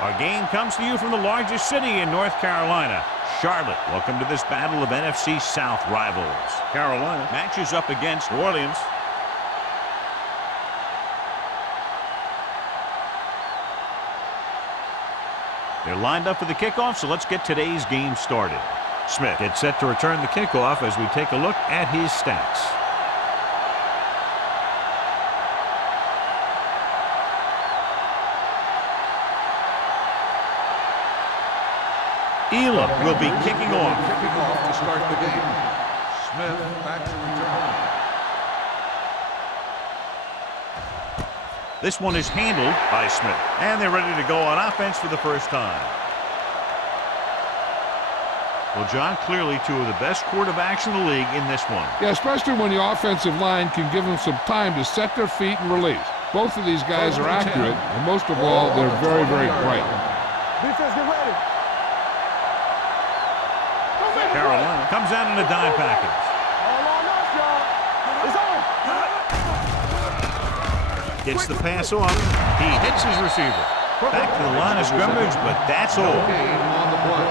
Our game comes to you from the largest city in North Carolina, Charlotte. Welcome to this battle of NFC South rivals. Carolina matches up against New Orleans. They're lined up for the kickoff, so let's get today's game started. Smith gets set to return the kickoff as we take a look at his stats. Elam will be kicking off. Kicking off to start the game. Smith back to return. This one is handled by Smith. And they're ready to go on offense for the first time. Well, John, clearly two of the best quarterbacks in the league in this one. Yeah, especially when the offensive line can give them some time to set their feet and release. Both of these guys are accurate, and most of all, they're very, very bright. Defense, get ready. Carolina comes out in a dime package. All on us, y'all. It's on. Gets the pass off. He hits his receiver. Back to the line of scrimmage, but that's all. Game on the play.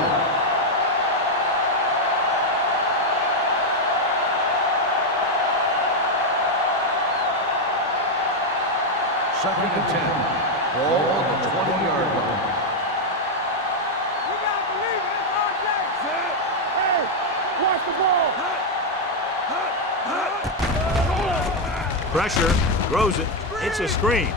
Second and 10. Ball on the 20-yard line. Pressure, throws it, it's a screen.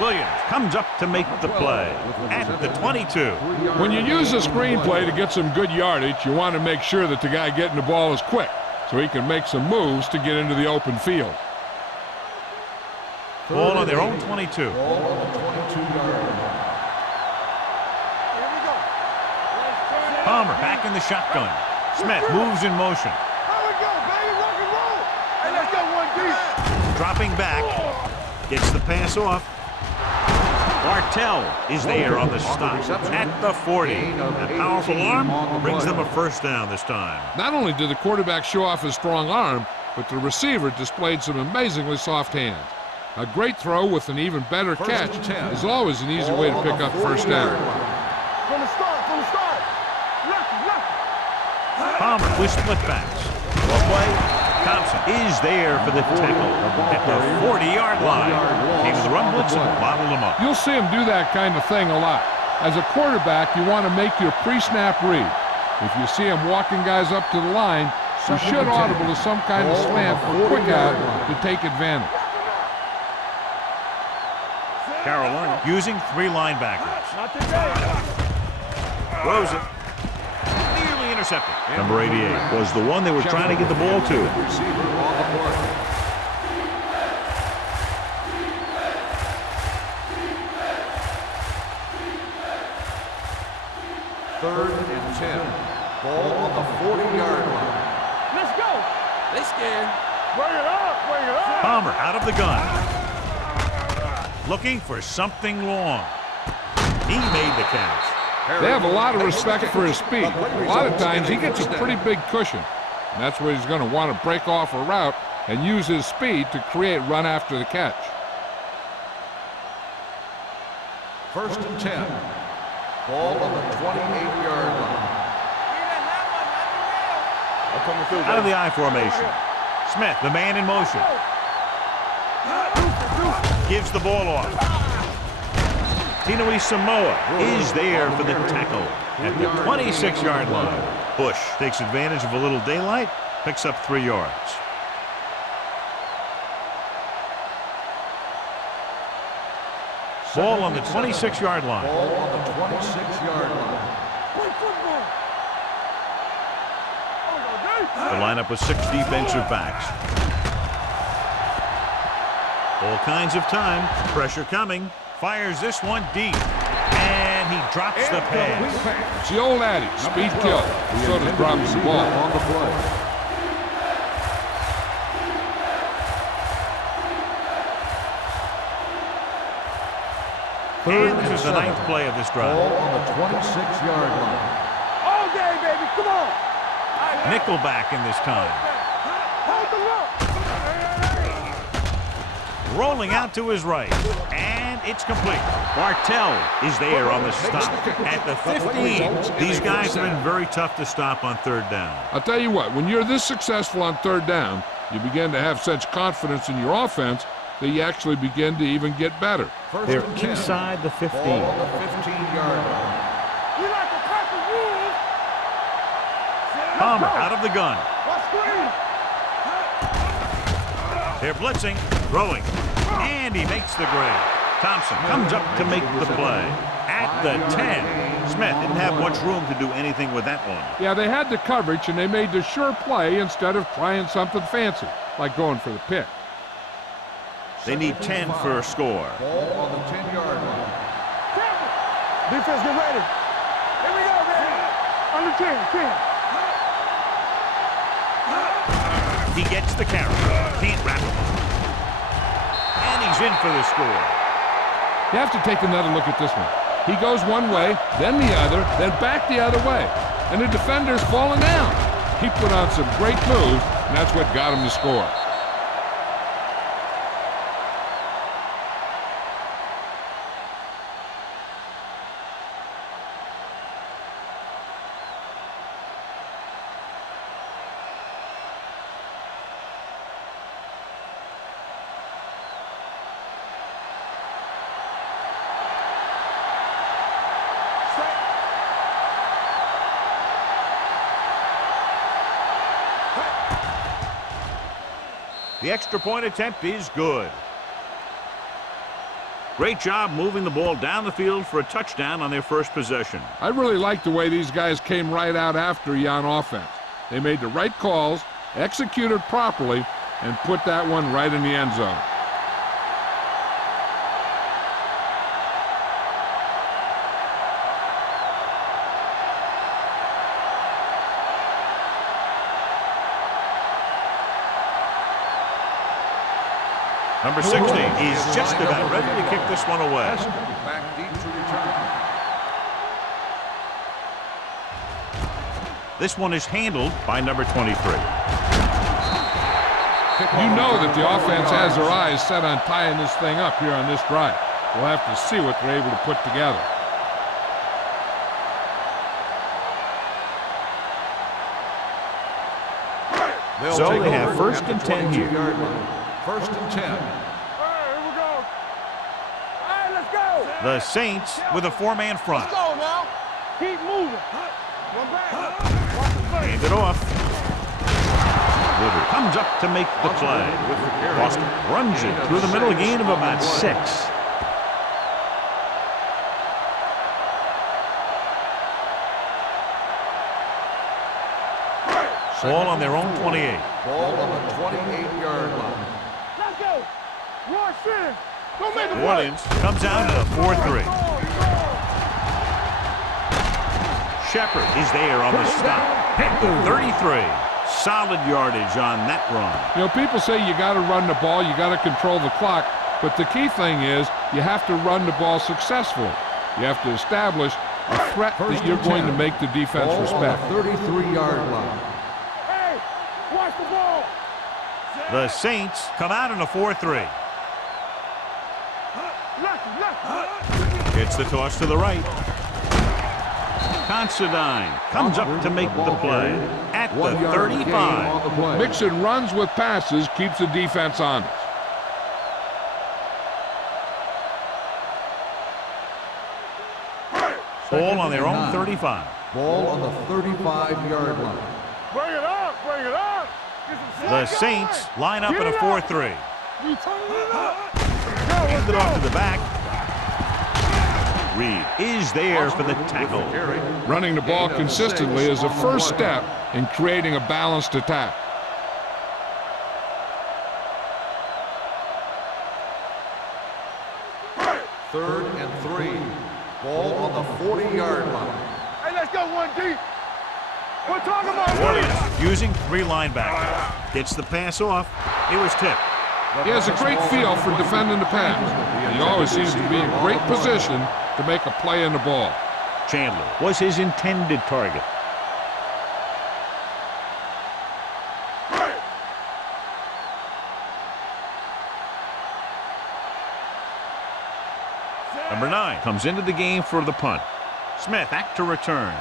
Williams comes up to make the play at the 22. When you use a screenplay to get some good yardage, you want to make sure that the guy getting the ball is quick so he can make some moves to get into the open field. Ball on their own 22. Ball on the 22-yard line. Palmer back in the shotgun. Smith moves in motion. Dropping back, gets the pass off. Bartell is there on the stop at the 40. That powerful arm brings them a first down this time. Not only did the quarterback show off his strong arm, but the receiver displayed some amazingly soft hands. A great throw with an even better catch is always an easy way to pick up first down. From the start. Palmer with split backs. Well play. Thompson is there for the tackle at the 40-yard line. Came to the run blitz and bottled him up. You'll see him do that kind of thing a lot. As a quarterback, you want to make your pre-snap read. If you see him walking guys up to the line, you should audible to some kind of slant or quick out to take advantage. Carolina using three linebackers. Throws it. Nearly intercepted. Number 88 was the one they were trying to get the ball to. Receiver on the play. Third and 10. Ball on the 40-yard line. Let's go. They scared. Bring it up. Palmer out of the gun. Looking for something long. He made the catch. They have a lot of respect for his speed. A lot of times he gets a pretty big cushion. And that's where he's going to want to break off a route and use his speed to create run after the catch. First and 10. Ball on the 28-yard line. Out of the I formation. Smith, the man in motion. Gives the ball off. Tinoi Samoa is there for the tackle at the 26-yard line. Bush takes advantage of a little daylight, picks up 3 yards. Ball on the 26-yard line. Ball on the 26-yard line. The lineup with 6 defensive backs. All kinds of time. Pressure coming. Fires this one deep. And he drops the pass. It's the old adage, speed kills. So does dropping the ball. On the play. And this is the 9th play of this drive. Ball on the 26-yard line. All day, baby. Come on. Nickelback in this time. Hold the look. Rolling out to his right. And It's complete. Bartell is there on the stop. At the 15, these guys have been very tough to stop on third down. I'll tell you what, when you're this successful on third down, you begin to have such confidence in your offense that you actually begin to even get better. They're inside the 15. Ball on the 15-yard line. We like to cut the rules. Palmer out of the gun. Let's screen. They're blitzing, throwing, and he makes the grab. Thompson comes up to make the play. At the 10, Smith didn't have much room to do anything with that one. Yeah, they had the coverage, and they made the sure play instead of trying something fancy, like going for the pick. They need 10 for a score. Ball on the 10-yard line. Defense, get ready. Here we go, man. Under 10. He gets the carry. Can't wrap him. And he's in for the score. You have to take another look at this one. He goes one way, then the other, then back the other way. And the defender's falling down. He put on some great moves, and that's what got him to score. The extra point attempt is good. Great job moving the ball down the field for a touchdown on their first possession. I really like the way these guys came right out after you on offense. They made the right calls, executed properly, and put that one right in the end zone. Number 60 is just about ready to kick this one away. Back deep to return. This one is handled by number 23. You know that the offense has their eyes set on tying this thing up here on this drive. We'll have to see what they're able to put together. So they have first and 10 here. First and 10. All right, here we go. All right, let's go. The Saints with a four-man front. Let's go now. Keep moving. One back. Watch the play. Hand it off. Woodard comes up to make the play. Boston runs it through the middle, a gain of about 6. Ball on their own 28. Ball on the 28-yard line. Let's go. Roy Sin. Don't make a play. Williams comes out at a 4-3. Shepard is there on the stop. At the 33. Solid yardage on that run. You know, people say you got to run the ball, you got to control the clock, but the key thing is you have to run the ball successfully. You have to establish a threat that you're going to make the defense respect. Ball on the 33-yard line. Hey, watch the ball. The Saints come out in a 4-3. Left. Gets the toss to the right. Considine comes up to make the play at the 35. Mixing runs with passes keeps the defense honest. Ball on their own 35. Ball on the 35-yard line. Bring it up. Bring it up. The Saints line up in a 4-3. You turn it up. Hands it off to the back. Reed is there for the tackle. Running the ball consistently is a first step in creating a balanced attack. Third and 3. Ball on the 40-yard line. Hey, let's go one deep. We're talking about Williams using 3 linebackers. Gets the pass off. It was tipped. He has a great feel for defending the pass. He always seems to be in great position to make a play in the ball. Chandler was his intended target. Number 9 comes into the game for the punt. Smith back to return.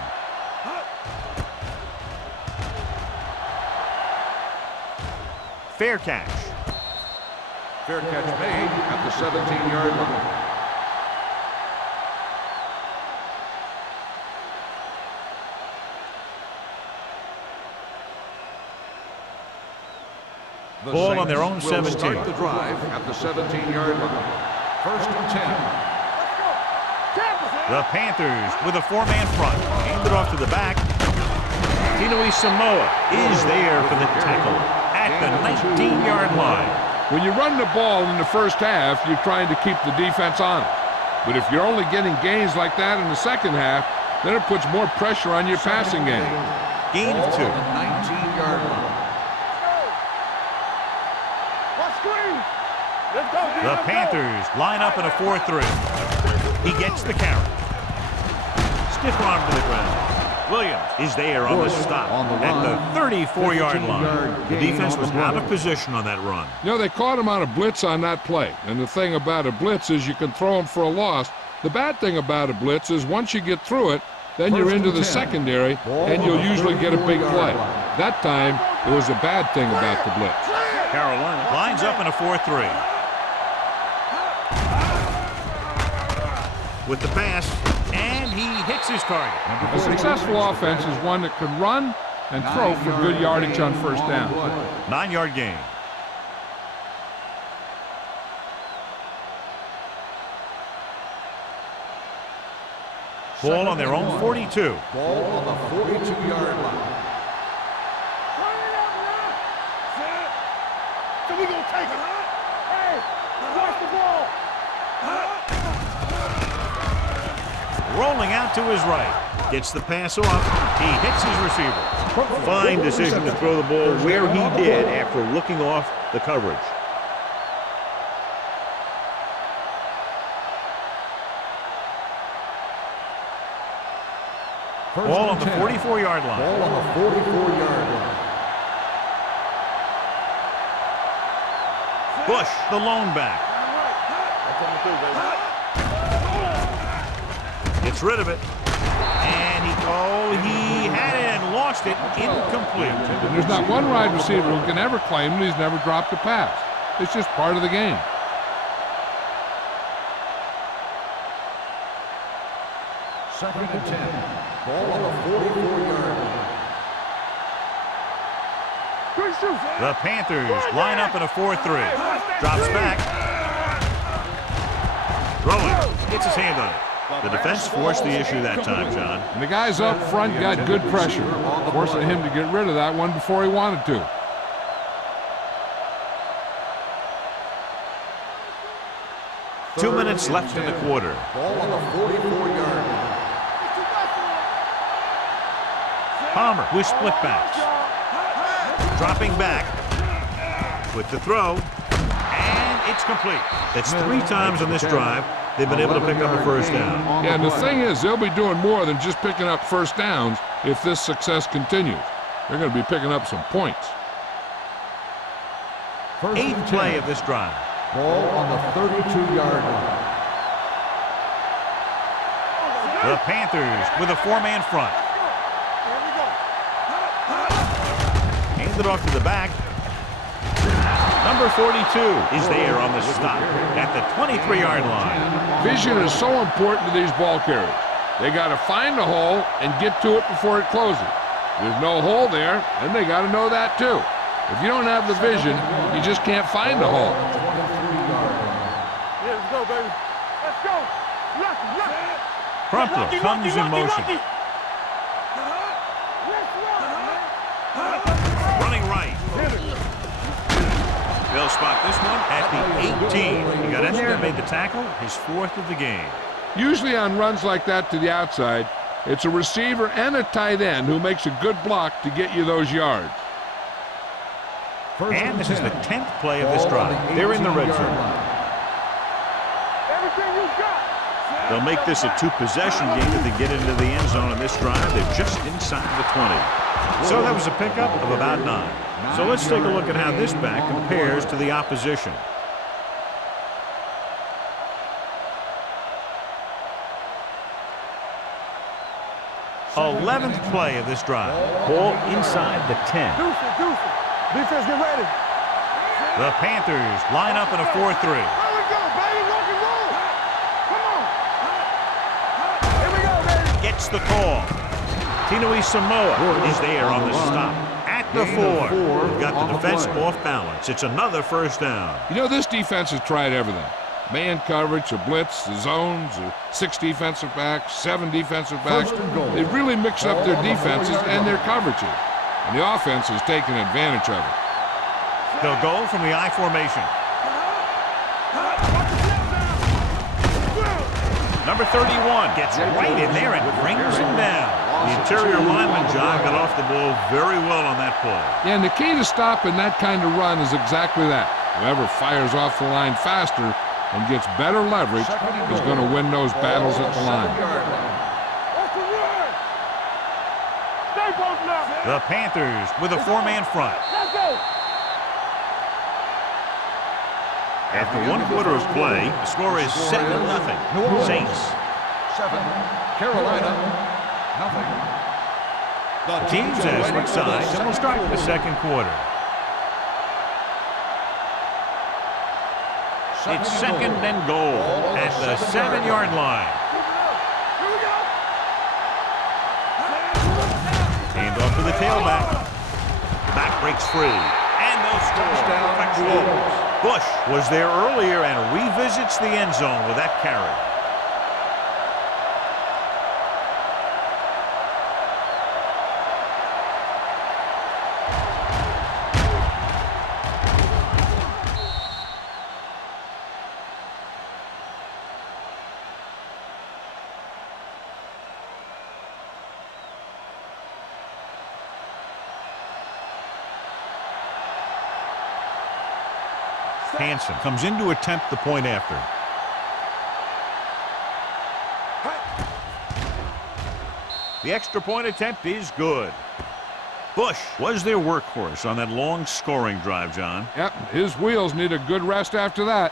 Fair catch. Fair catch made at the 17-yard line. The Ball Saints on their own will 17. Start the drive at the 17-yard line. First and 10. The Panthers with a 4-man front. Handed off to the back. Tinui Samoa is there for the tackle at the 19-yard line. When you run the ball in the first half, you're trying to keep the defense on it. But if you're only getting gains like that in the second half, then it puts more pressure on your passing game. Gain of 2. The 19-yard line. The Panthers line up in a 4-3. He gets the carry. Stiff arm to the ground. Williams is there on the stop at the 34-yard line. The defense was out of position on that run. You know, they caught him on a blitz on that play. And the thing about a blitz is you can throw him for a loss. The bad thing about a blitz is once you get through it, then you're into the secondary, and you'll usually get a big play. That time, it was a bad thing about the blitz. Carolina lines up in a 4-3. With the pass, and he hits his target. A successful offense is one that can run and throw for good yardage on first down. 9-yard gain. Ball on their own 42. Ball on the 42-yard line. So we gonna take it. Hey, watch the ball. Rolling out to his right. Gets the pass off. He hits his receiver. Fine decision to throw the ball where he did after looking off the coverage. Ball on the 44-yard line. Ball on the 44-yard line. Bush, the lone back. Gets rid of it. And he had it and lost it. Incomplete. And there's not one wide receiver who can ever claim that he's never dropped a pass. It's just part of the game. Second and 10. Ball on the 44-yard line. The Panthers line up in a 4-3. Drops back. Throwing. Gets his hand on it. The defense forced the issue that time, John. And the guys up front got good pressure, forcing him to get rid of that one before he wanted to. Two minutes left in the quarter. Ball on the 44-yard line. Palmer with split backs. Dropping back with the throw, and it's complete. That's 3 times on this drive they've been able to pick up a first down. Yeah, and the thing is, they'll be doing more than just picking up first downs if this success continues. They're going to be picking up some points. 8th play of this drive. Ball on the 32-yard line. The Panthers with a 4-man front. Handed off to the back. Number 42 is there on the stop at the 23-yard line. Vision is so important to these ball carriers. They got to find the hole and get to it before it closes. There's no hole there, and they got to know that too. If you don't have the vision, you just can't find the hole. Yeah, let's go, baby. Let's go. Crumpler comes in motion. Running right. They'll spot this one at the 18. He got in there and made the tackle, his 4th of the game. Usually on runs like that to the outside, it's a receiver and a tight end who makes a good block to get you those yards. And this is the 10th play of this drive. They're in the red zone. They'll make this a 2-possession game if they get into the end zone in this drive. They're just inside the 20. So that was a pickup of about 9. So let's take a look at how this back compares to the opposition. 11th play of this drive. Ball inside the 10. Deuce. Defense, get ready. The Panthers line up in a 4-3. Here we go, baby. Rock and roll. Come on. Here we go, baby. Gets the call. Tinui Samoa is there on the stop. At the 4. They've got the defense off balance. It's another first down. You know, this defense has tried everything. Man coverage, a blitz, the zones, 6 defensive backs, 7 defensive backs. They've really mixed up their defenses and their coverages. And the offense has taken advantage of it. They'll go from the I formation. Number 31 gets right in there and brings him down. The interior lineman, John, got off the ball very well on that play. Yeah, and the key to stopping that kind of run is exactly that. Whoever fires off the line faster and gets better leverage is going to win those battles at the line. The Panthers with a 4-man front. Let's go. After 1 quarter of play, the score is 7-0. Saints. 7. Carolina, nothing. The teams have switched sides, and we'll start the second quarter. It's second and goal at the 7-yard line. Hand off to the tailback. The back breaks free. And they'll score. Bush was there earlier and revisits the end zone with that carry. Hansen comes in to attempt the point after. The extra point attempt is good. Bush was their workhorse on that long scoring drive, John. Yep, his wheels need a good rest after that.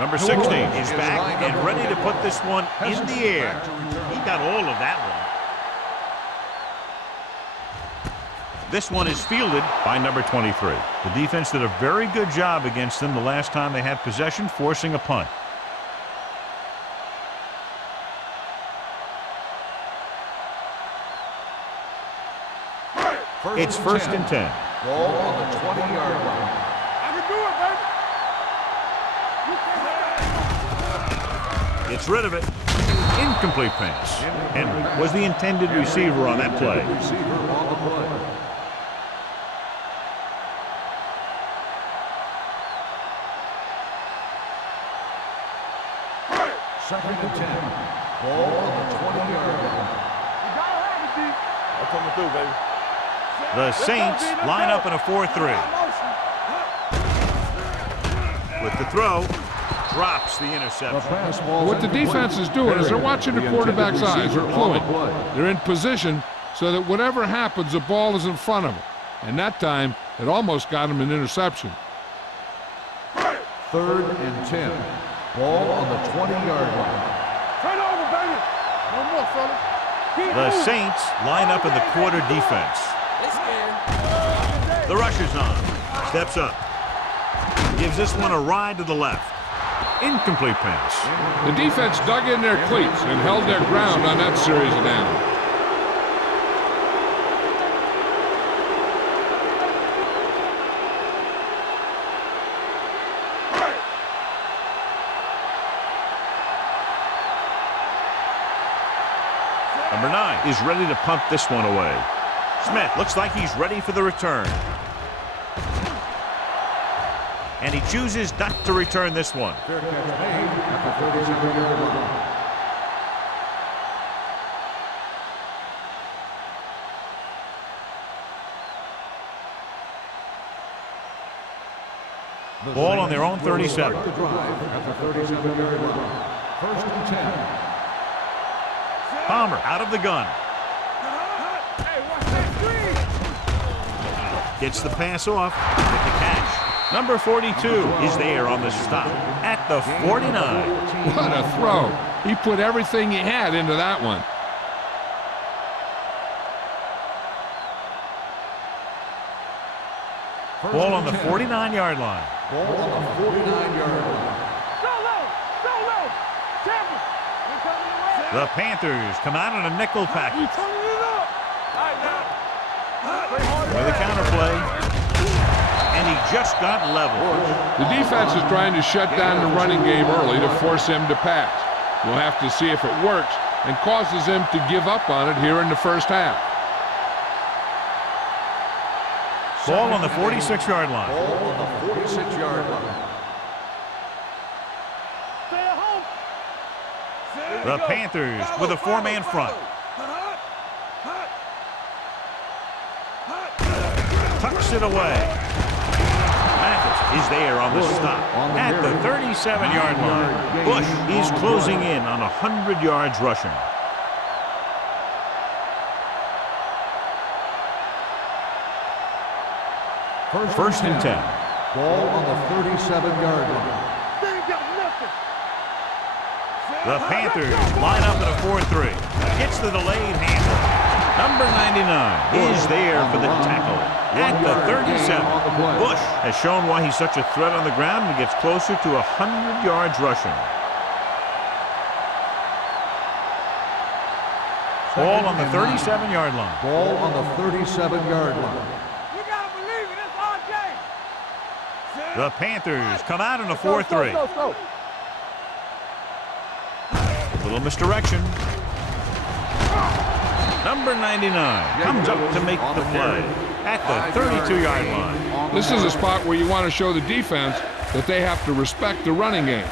Number 16 is back and ready to put this one in the air. He got all of that one. This one is fielded by number 23. The defense did a very good job against them the last time they had possession, forcing a punt. It's first and 10. Ball on the 20-yard line. I can do it, baby. Gets rid of it. Incomplete pass. Henry was the intended receiver on that play. Receiver on the play. Second and 10. Ball on the 20-yard line. You gotta have it, D. I'm coming through, baby. The Saints line up in a 4-3. With the throw, drops the interception. What the defense is doing is they're watching the quarterback's eyes. They're cluing. They're in position so that whatever happens, the ball is in front of them. And that time, it almost got him an interception. Third and 10. Ball on the 20-yard line. Turn over, baby. One more, fella. The Saints line up in the quarter defense. The rusher's on. Steps up. Gives this one a ride to the left. Incomplete pass. The defense dug in their cleats and held their ground on that series of downs. Number 9 is ready to punt this one away. Smith looks like he's ready for the return. And he chooses not to return this one. Fair catch made at the 37-yard line. Ball on their own 37. The drive at the 37-yard line. First and 10. Palmer out of the gun. Gets the pass off with the catch. Number 42 is there on the stop at the 49. What a throw. He put everything he had into that one. Ball on the 49-yard line. Ball on the 49-yard line. The Panthers come out in a nickel package. With a counterplay. And he just got leveled. The defense is trying to shut down the running game early to force him to pass. We'll have to see if it works and causes him to give up on it here in the first half. Ball on the 46-yard line. Ball on the 46-yard line. The Panthers with a four-man front. Tucks it away. Mathis is there on the stop at the 37-yard line. Bush is closing in on 100 yards rushing. First and 10. Ball on the 37-yard line. The Panthers line up in a 4-3. Gets the delayed handle. Number 99 is there for the tackle at the 37. Bush has shown why he's such a threat on the ground and gets closer to 100 yards rushing. Ball on the 37-yard line. Ball on the 37-yard line. You gotta believe it. It's RJ. The Panthers come out in a 4-3. Go. Little misdirection. Number 99 comes up to make the play at the 32-yard line. This is a spot where you want to show the defense that they have to respect the running game.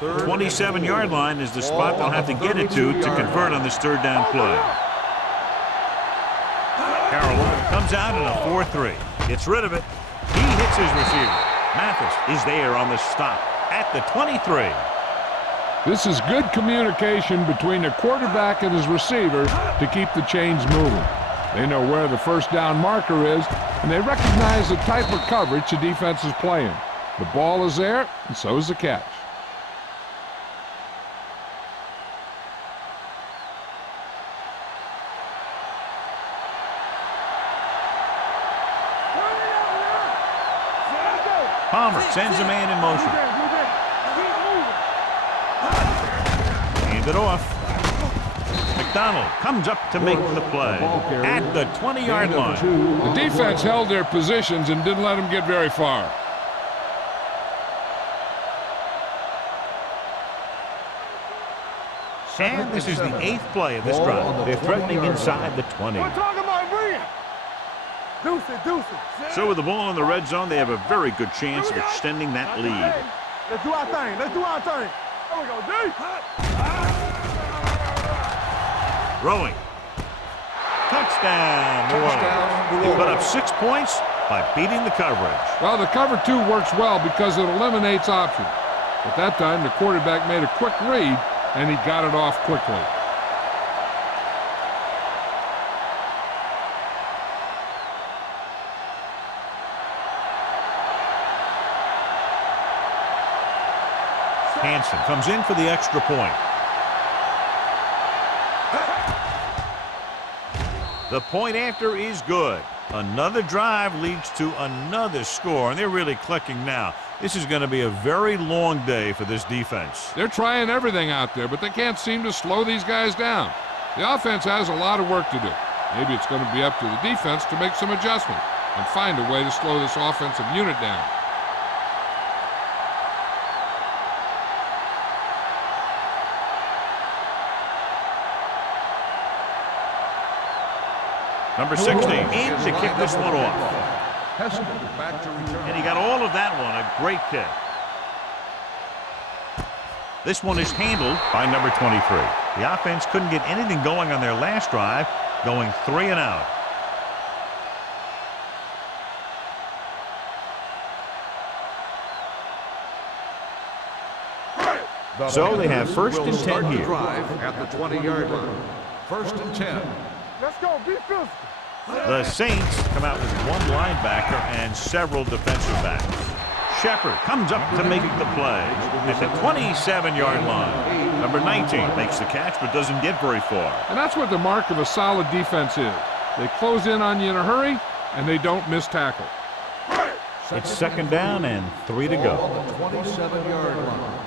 27-yard line is the spot they'll have to get it to convert on this third down play. Carolina comes out in a 4-3. Gets rid of it. He hits his receiver. Mathis is there on the stop at the 23. This is good communication between the quarterback and his receiver to keep the chains moving. They know where the first down marker is, and they recognize the type of coverage the defense is playing. The ball is there, and so is the catch. Palmer sends a man in motion. Hand it off. McDonald comes up to make the play at the 20-yard line. The defense held their positions and didn't let them get very far. And this is the 8th play of this drive. They're threatening inside the 20. We're talking about brilliant. Deuce it. So with the ball in the red zone, they have a very good chance of extending that lead. Let's do our thing. There we go, D. Throwing. Touchdown, New Orleans. They put up 6 points by beating the coverage. Well, the cover 2 works well because it eliminates options. At that time, the quarterback made a quick read, and he got it off quickly. Hansen comes in for the extra point. The point after is good. Another drive leads to another score, and they're really clicking now. This is going to be a very long day for this defense. They're trying everything out there, but they can't seem to slow these guys down. The offense has a lot of work to do. Maybe it's going to be up to the defense to make some adjustments and find a way to slow this offensive unit down. Number 16 in to kick this one off. Back to return. And he got all of that one. A great kick. This one is handled by number 23. The offense couldn't get anything going on their last drive, going 3 and out. So they have first will and start 10 the here. drive at the 20-yard line. First and 10. Let's go. Be physical. The Saints come out with one linebacker and several defensive backs. Shepard comes up to make the play at the 27-yard line. Number 19 makes the catch but doesn't get very far. And that's what the mark of a solid defense is. They close in on you in a hurry, and they don't miss tackle. It's second down and 3 to Ball go. on the 27-yard line.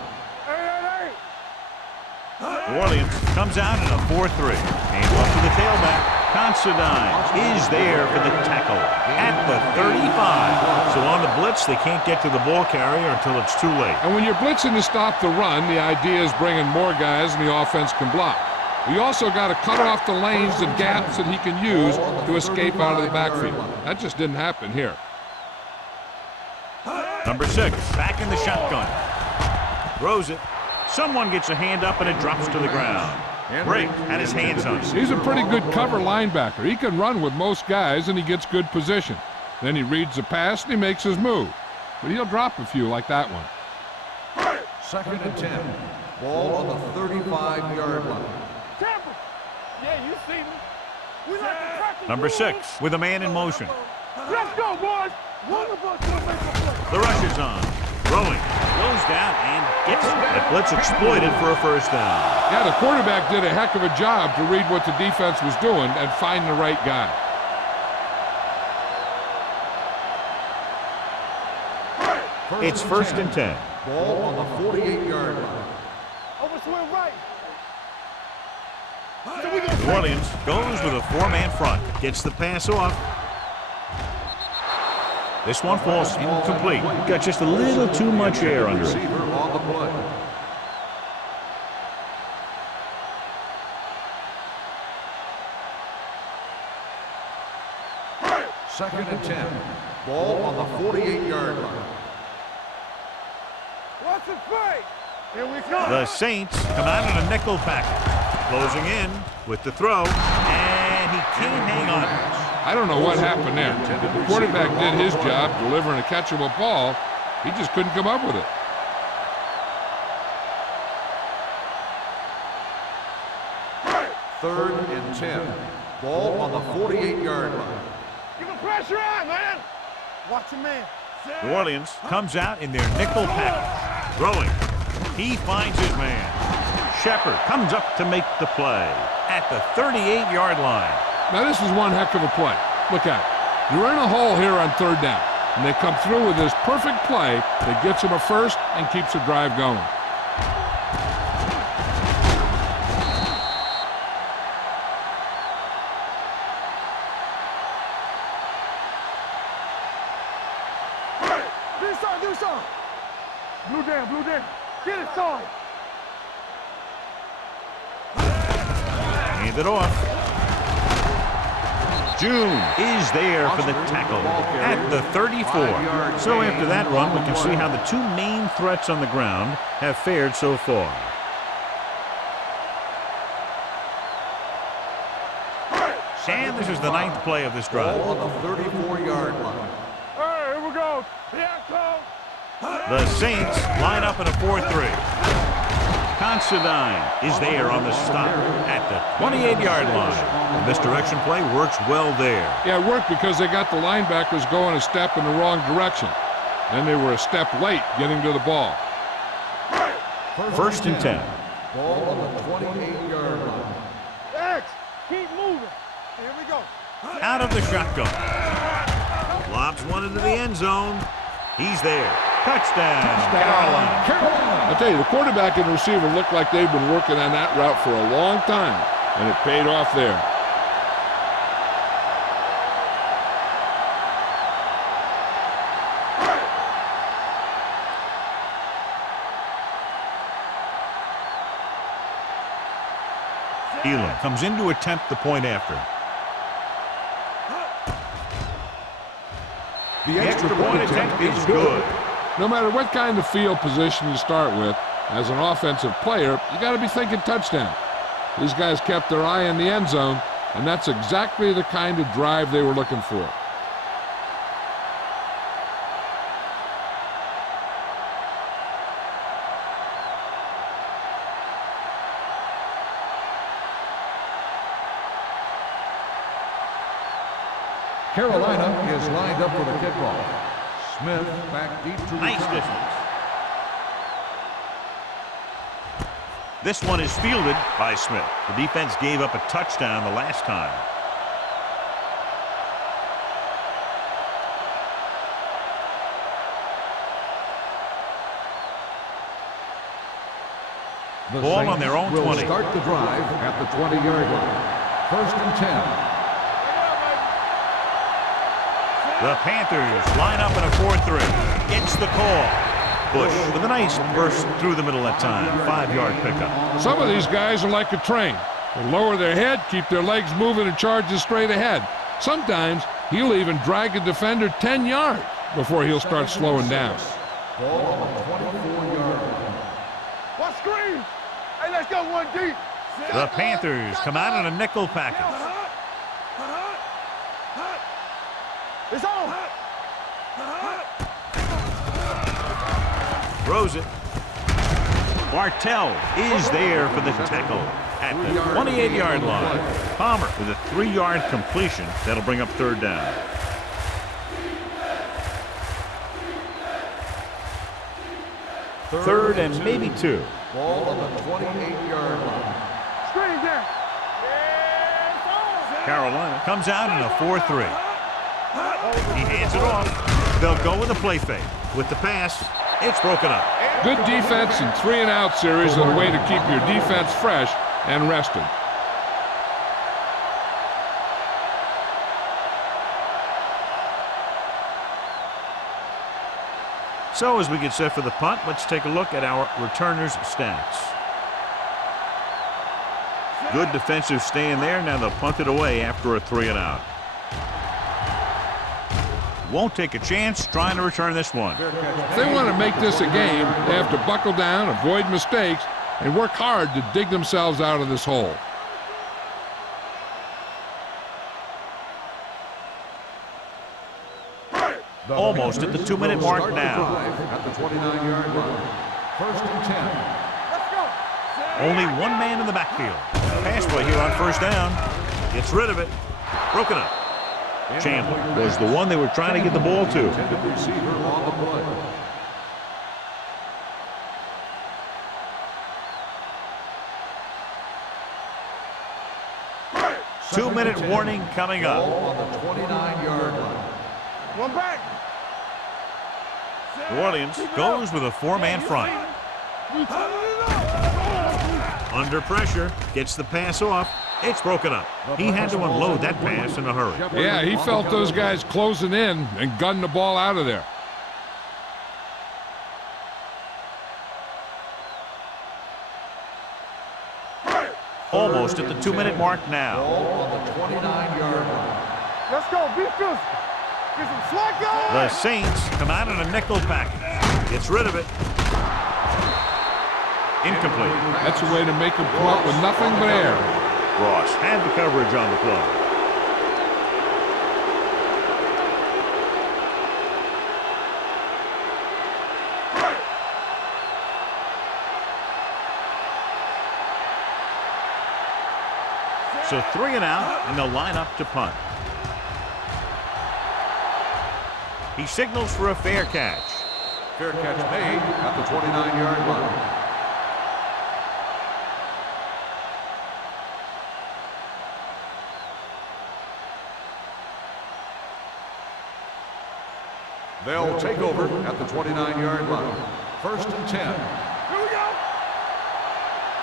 New Orleans comes out in a 4-3. Came up to the tailback. Considine is there for the tackle at the 35. So on the blitz, they can't get to the ball carrier until it's too late. And when you're blitzing to stop the run, the idea is bringing more guys and the offense can block. We also got to cut off the lanes and gaps that he can use to escape out of the backfield. That just didn't happen here. Number 6, back in the shotgun. Throws it. Someone gets a hand up and it drops to the ground. Drake had his hands on it. He's a pretty good cover linebacker. He can run with most guys, and he gets good position. Then he reads the pass, and he makes his move. But he'll drop a few like that one. Second and 10. Ball on the 35-yard line. Tampa. Yeah, you see me. We like to practice. Number 6 with a man in motion. Let's go, boys. One of us will make a play. The rush is on. Throwing. Goes down and gets it. The blitz exploited for a first down. Yeah, the quarterback did a heck of a job to read what the defense was doing and find the right guy. It's first and 10. Ball on the 48-yard line. Over swing right. So we New Orleans goes with a 4-man front. Gets the pass off. This one falls incomplete. Got just a little too much air under it. Receiver on the play. Second and 10. Ball on the 48-yard line. Watch the play. Here we come. The Saints come out in a nickel package. Closing in with the throw, and he can't hang on. I don't know what happened there. The quarterback did his job delivering a catchable ball. He just couldn't come up with it. Third and 10. Ball on the 48-yard line. Give him pressure on, man. Watch your man. New Orleans comes out in their nickel package. Throwing. He finds his man. Shepard comes up to make the play at the 38-yard line. Now, this is one heck of a play. Look at it. You're in a hole here on third down, and they come through with this perfect play that gets them a first and keeps the drive going. Do something. Blue down. Get it, son. Hand it off. June is there for the tackle at the 34. So after that run, we can see how the two main threats on the ground have fared so far. And this is the 9th play of this drive. Ball on the 34-yard line. Hey, here we go. Here I come. The Saints line up in a 4-3. Considine is there on the stop at the 28-yard line. And this direction play works well there. Yeah, it worked because they got the linebackers going a step in the wrong direction. Then they were a step late getting to the ball. First and 10. Ball on the 28-yard line. X, keep moving. Here we go. Out of the shotgun. Lobs one into the end zone. He's there. Touchdown, Carolina. I tell you, the quarterback and the receiver look like they've been working on that route for a long time, and it paid off there. Elam comes in to attempt the point after. The extra point attempt is good. No matter what kind of field position you start with, as an offensive player, you got to be thinking touchdown. These guys kept their eye on the end zone, and that's exactly the kind of drive they were looking for. Carolina is lined up for the kickoff. Smith back deep to Nice return. distance. This one is fielded by Smith. The defense gave up a touchdown the last time. The Ball on Saints their own will 20. start the drive at the 20-yard line. 1st and 10. The Panthers line up in a 4-3. Gets the call. Bush with a nice burst through the middle that time. 5-yard pickup. Some of these guys are like a train. They lower their head, keep their legs moving, and charges straight ahead. Sometimes he'll even drag a defender 10 yards before he'll start slowing down. Ball on the 24-yard line. What screen? Hey, let's go one deep. The Panthers come out in a nickel package. It's on. Throws it. Bartell is there for the tackle at the 28-yard line. Palmer with a 3-yard completion. That'll bring up 3rd down. Third and maybe 2. Ball on the 28-yard line. Screen there. Carolina comes out in a 4-3. He hands it off. They'll go with a play fake. With the pass, it's broken up. Good defense and 3-and-out series are the way to keep your defense fresh and rested. So as we get set for the punt, let's take a look at our returners' stats. Good defensive stand there. Now they'll punt it away after a 3-and-out. Won't take a chance trying to return this one. If they want to make this a game, they have to buckle down, avoid mistakes, and work hard to dig themselves out of this hole. Almost at the 2-minute mark now. At the 29-yard line. 1st and 10. Only one man in the backfield. Pass play here on 1st down. Gets rid of it. Broken up. Chandler was the one they were trying to get the ball to. Intended receiver on the play. Two-minute warning coming up. Ball on the 29-yard line. One back. New Orleans goes with a 4-man front. Under pressure, gets the pass off. It's broken up. He had to unload that pass in a hurry. Yeah, he felt those guys closing in and gunned the ball out of there. Almost at the 2-minute mark now. Ball on the 29-yard line. Let's go. Be physical. Get some slack going. The Saints come out in a nickel package. Gets rid of it. Incomplete. That's a way to make them come up with nothing but air. Ross had the coverage on the play. So 3-and-out, and they'll line up to punt. He signals for a fair catch. Fair catch made at the 29-yard line. They'll take over at the 29-yard line. 1st and 10. Here we go.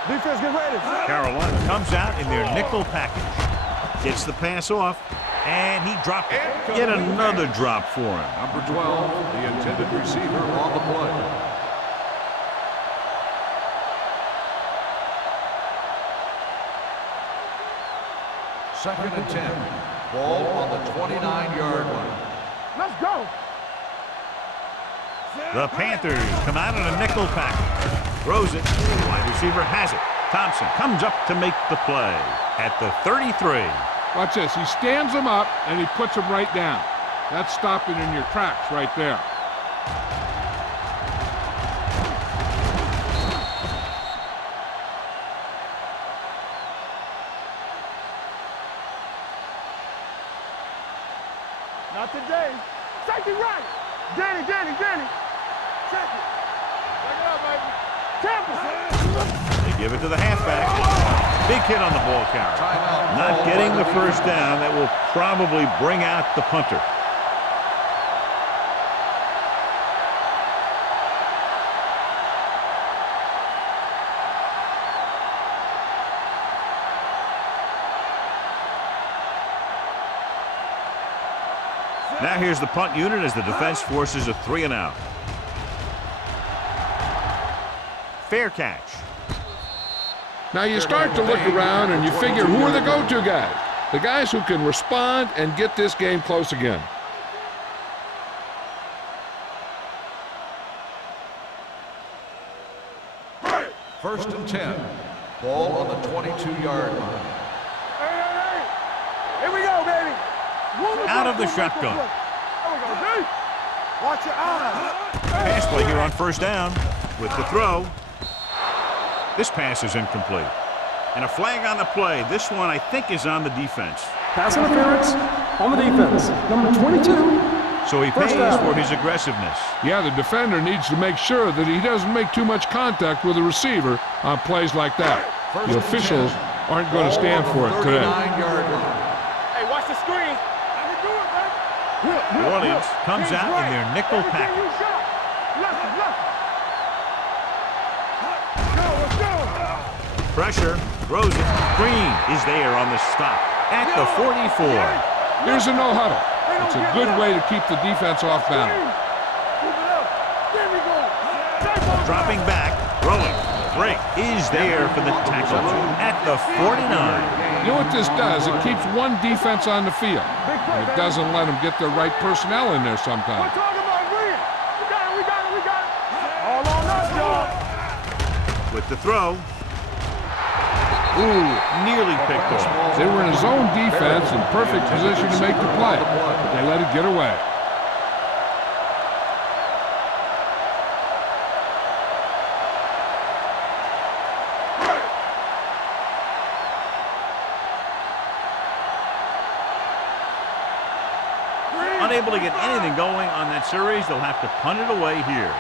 Defense, get ready. Carolina comes out in their nickel package. Gets the pass off, and he dropped it. Yet another drop for him. Number 12, the intended receiver on the play. Second and 10. Ball on the 29-yard line. Let's go. The Panthers come out in a nickel package. Throws it. Wide receiver has it. Thompson comes up to make the play at the 33. Watch this. He stands them up, and he puts them right down. That's stopping in your tracks right there. Safety right. Danny. Check it. Check it out, baby. Tampa. They give it to the halfback. Big hit on the ball carrier. Timeout. Not getting the first down. That will probably bring out the punter. Now here's the punt unit as the defense forces a 3-and-out. Fair catch. Now you start to look around and you figure, who are the go-to guys? The guys who can respond and get this game close again. First and 10. Ball on the 22-yard line. Hey. Here we go, baby. Out of the shotgun. There we go, D. Watch your eyes. Pass play here on first down with the throw. This pass is incomplete. And a flag on the play. This one, I think, is on the defense. Pass interference on the defense. Number 22. So he pays for his aggressiveness. Yeah, the defender needs to make sure that he doesn't make too much contact with the receiver on plays like that. The officials aren't going to stand for it today. Hey, watch the screen. I can do it, baby. New Orleans comes out in their nickel package. Let's go. Pressure, throws it. Green is there on the stop at the 44. Here's a no-huddle. It's a good way to keep the defense off balance. Dropping back, throwing. Break is there for the tackle at the 49. You know what this does? It keeps one defense on the field. And it doesn't let them get the right personnel in there sometimes. We're talking about Green. We got it. All on us, y'all. With the throw. Ooh, nearly picked off. They were in a zone defense in perfect position to make the play, but they let it get away. Unable to get anything going on that series, they'll have to punt it away here.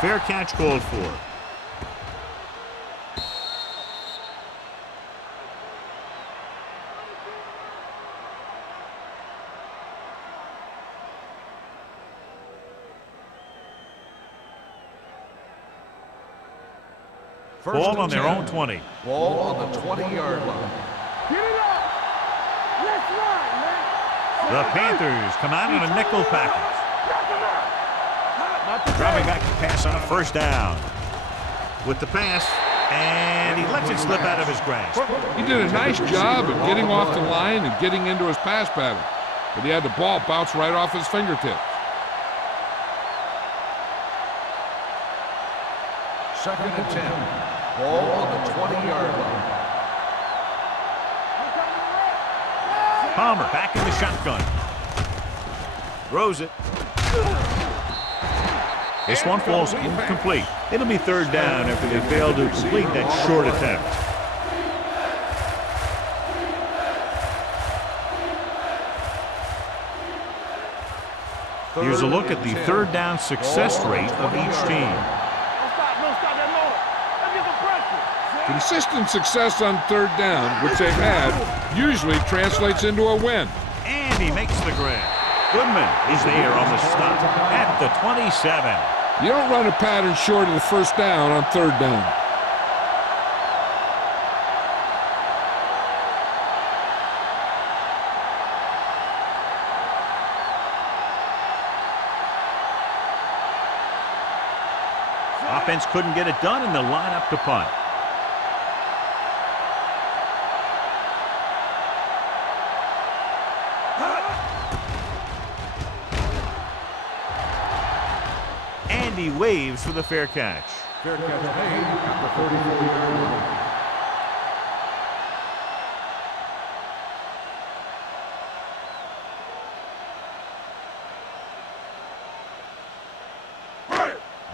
Fair catch called for. Ball on their own 20. Ball on the 20-yard line. Get it up. Let's run, man. The Panthers come out in a nickel package. Dropping back to pass on a first down. With the pass, and he lets it slip out of his grasp. He did a nice job of getting off the line and getting into his pass pattern, but he had the ball bounce right off his fingertips. Second and 10. Ball on the 20-yard line. Palmer back in the shotgun. Throws it. This one falls incomplete. It'll be third down after they fail to complete that short attempt. Here's a look at the third down success rate of each team. Consistent success on third down, which they've had, usually translates into a win. And he makes the grab. Goodman is there on the stop at the 27. You don't run a pattern short of the first down on third down. Offense couldn't get it done, and they'll line up to punt. And he waves for the fair catch. Fair catch made at the 34-yard line.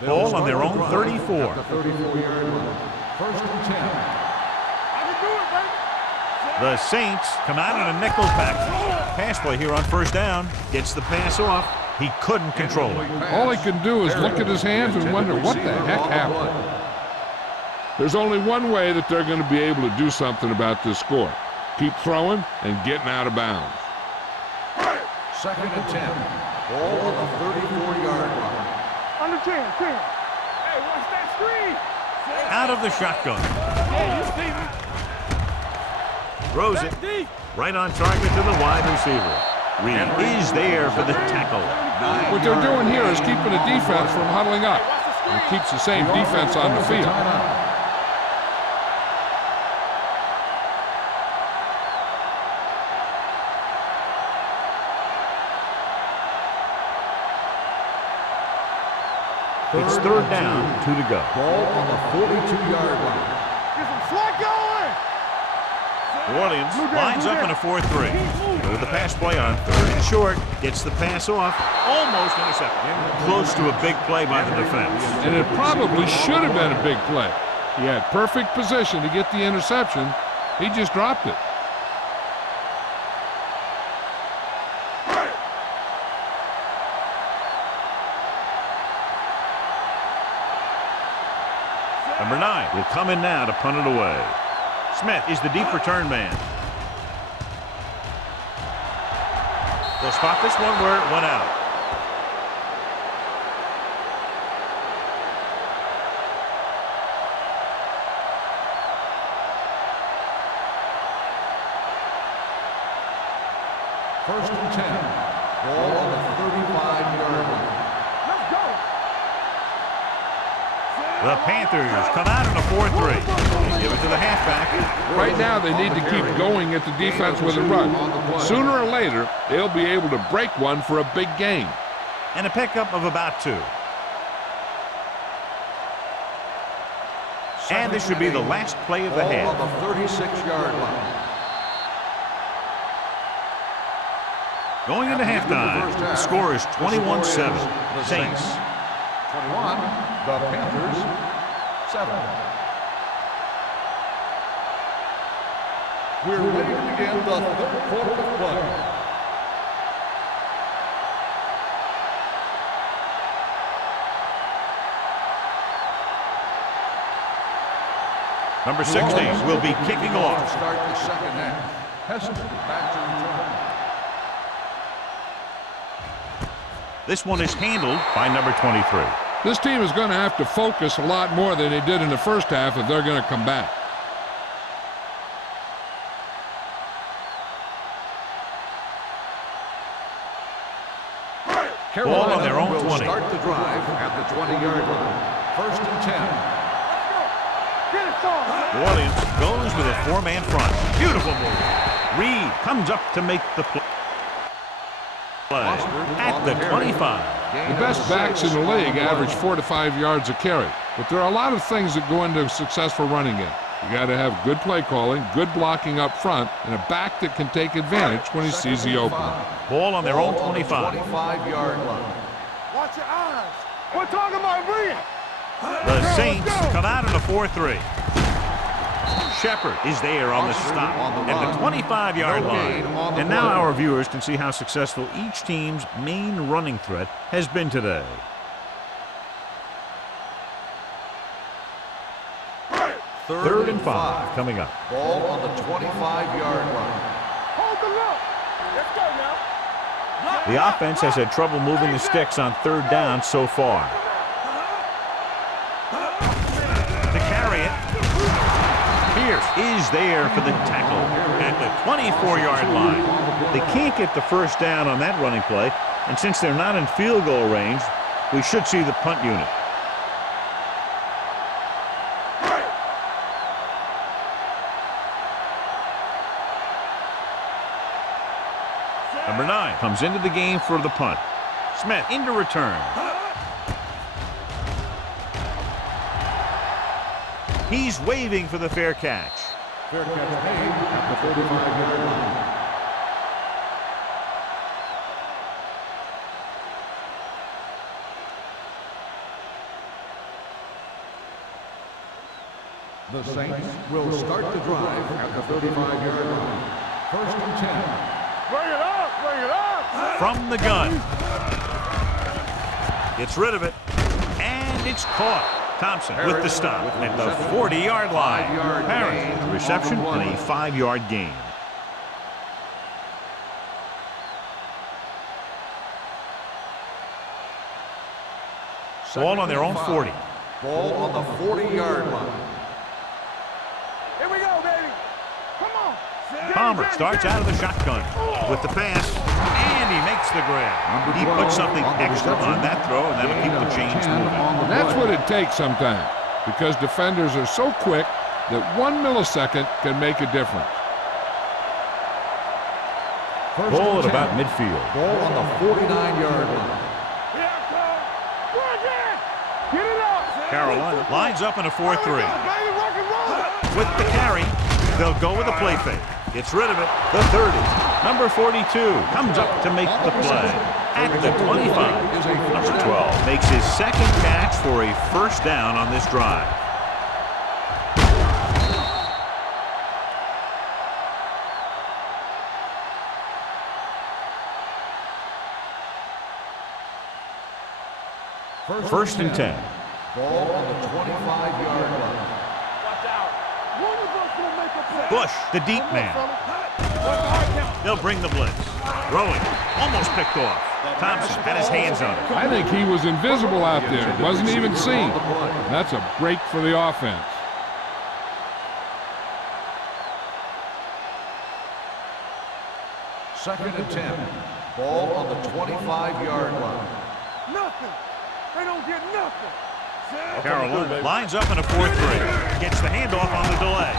Ball on their own 34. At the 34-yard line. First and 10. I can do it, baby. The Saints come out in a nickel package. Pass play here on first down. Gets the pass off. He couldn't control it. All he can do is look at his hands and wonder what the heck happened. There's only one way that they're going to be able to do something about this score. Keep throwing and getting out of bounds. 2nd and 10. Ball on the 34-yard line. Under 10, 10. Hey, watch that screen. Out of the shotgun. Hey, you see me? Throws it right on target to the wide receiver. Reed is there for the tackle. What they're doing here is keeping the defense from huddling up. And keeps the same defense on the field. It's third down, 2 to go. Ball on the 42-yard line. Get some slack going. New Orleans lines up in a 4-3. Go to the pass play on 3rd and short. Gets the pass off. Almost intercepted. Close to a big play by the defense. And it probably should have been a big play. He had perfect position to get the interception. He just dropped it. Number 9 will come in now to punt it away. Smith is the deep return man. They'll spot this one where it went out. First and 10. Ball on the 35-yard line. Let's go. The Panthers come out in a 4-3. They give it to the halfback. Right now, they need to keep going at the defense with a run. Sooner or later, they'll be able to break one for a big gain. And a pickup of about 2. And this should be the last play of the Ball half. on the 36-yard line. Going into halftime, the score is 21-7. Saints. 21. The Panthers. 7. We're ready to begin the 3rd quarter of play. Number 16 will be kicking off. Start the second half. Heston back to return. This one is handled by number 23. This team is going to have to focus a lot more than they did in the first half if they're going to come back. Ball on their own will 20. Start the drive at the 20-yard line. First and 10. Get it, Saul. New Orleans goes with a 4-man front. Beautiful move. Reed comes up to make the play at the 25. The best backs in the league average 4 to 5 yards a carry. But there are a lot of things that go into a successful running game. You got to have good play calling, good blocking up front, and a back that can take advantage when he sees the opening. Ball on their own 25. 25-yard line. Watch your eyes. We're talking about Reed. The Saints come out in a 4-3. Shepard is there on the stop at the 25-yard line. And now our viewers can see how successful each team's main running threat has been today. Third and 5 coming up. Ball on the 25-yard line. Hold the look. Let's go now. The offense has had trouble moving the sticks on 3rd down so far. To carry it, Pierce is there for the tackle at the 24-yard line. They can't get the first down on that running play, and since they're not in field goal range, we should see the punt unit. Number 9 comes into the game for the punt. Smith into return. He's waving for the fair catch. Fair catch made at the 45-yard line. The Saints will start the drive at the 35-yard line. First and 10. Bring it up, bring it up. From the gun. Gets rid of it. And it's caught. Thompson with the stop at the 40-yard line. Harris with the reception and a 5-yard gain. Ball on their own 40. Ball on the 40-yard line. Here we go, baby. Come on. Palmer starts out of the shotgun with the pass, and he makes the grab. He puts something extra on that throw, and that'll keep the chains moving. That's what it takes sometimes, because defenders are so quick that 1 millisecond can make a difference. Ball at about midfield. Ball on the 49-yard line. Get it up. Carolina lines up in a 4-3. Baby, rock and roll. With the carry, they'll go with a play fake. Gets rid of it. The 30. Number 42 comes up to make the play. At the 25, number 12 makes his second catch for a first down on this drive. First and 10. Ball on the 25-yard line. Watch out. One of us will make a play. Bush, the deep man. They'll bring the blitz. Throwing, almost picked off. Thompson had his hands on it. I think he was invisible out there. Wasn't even seen. That's a break for the offense. Second and 10. Ball on the 25-yard line. Nothing. They don't get nothing. Carolina lines up in a 4-3. Gets the handoff on the delay.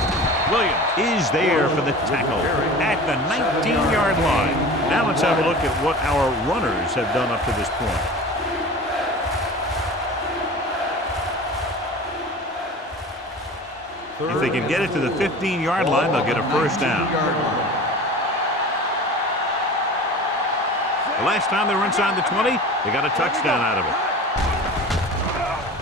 Williams is there for the tackle at the 19-yard line. Now let's have a look at what our runners have done up to this point. If they can get it to the 15-yard line, they'll get a first down. The last time they were inside the 20, they got a touchdown out of it.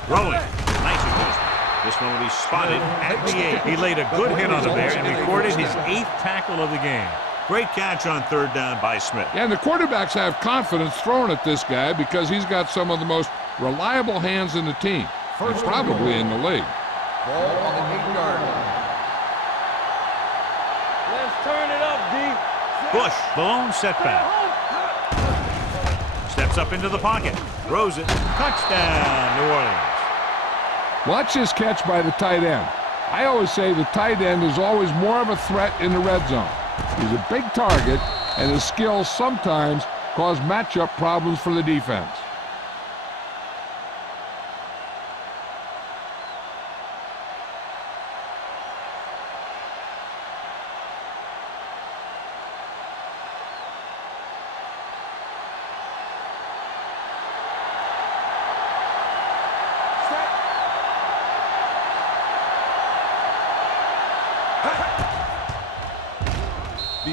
Throwing. Nice adjustment. This one will be spotted at the 8. He laid a good hit on him there and recorded his 8th tackle of the game. Great catch on third down by Smith. And the quarterbacks have confidence throwing at this guy because he's got some of the most reliable hands in the team. And probably in the league. Ball on the 8-yard line. Let's turn it up, D. Bush, the lone setback. Steps up into the pocket. Throws it. Touchdown, New Orleans. Watch this catch by the tight end. I always say the tight end is always more of a threat in the red zone. He's a big target, and his skills sometimes cause matchup problems for the defense.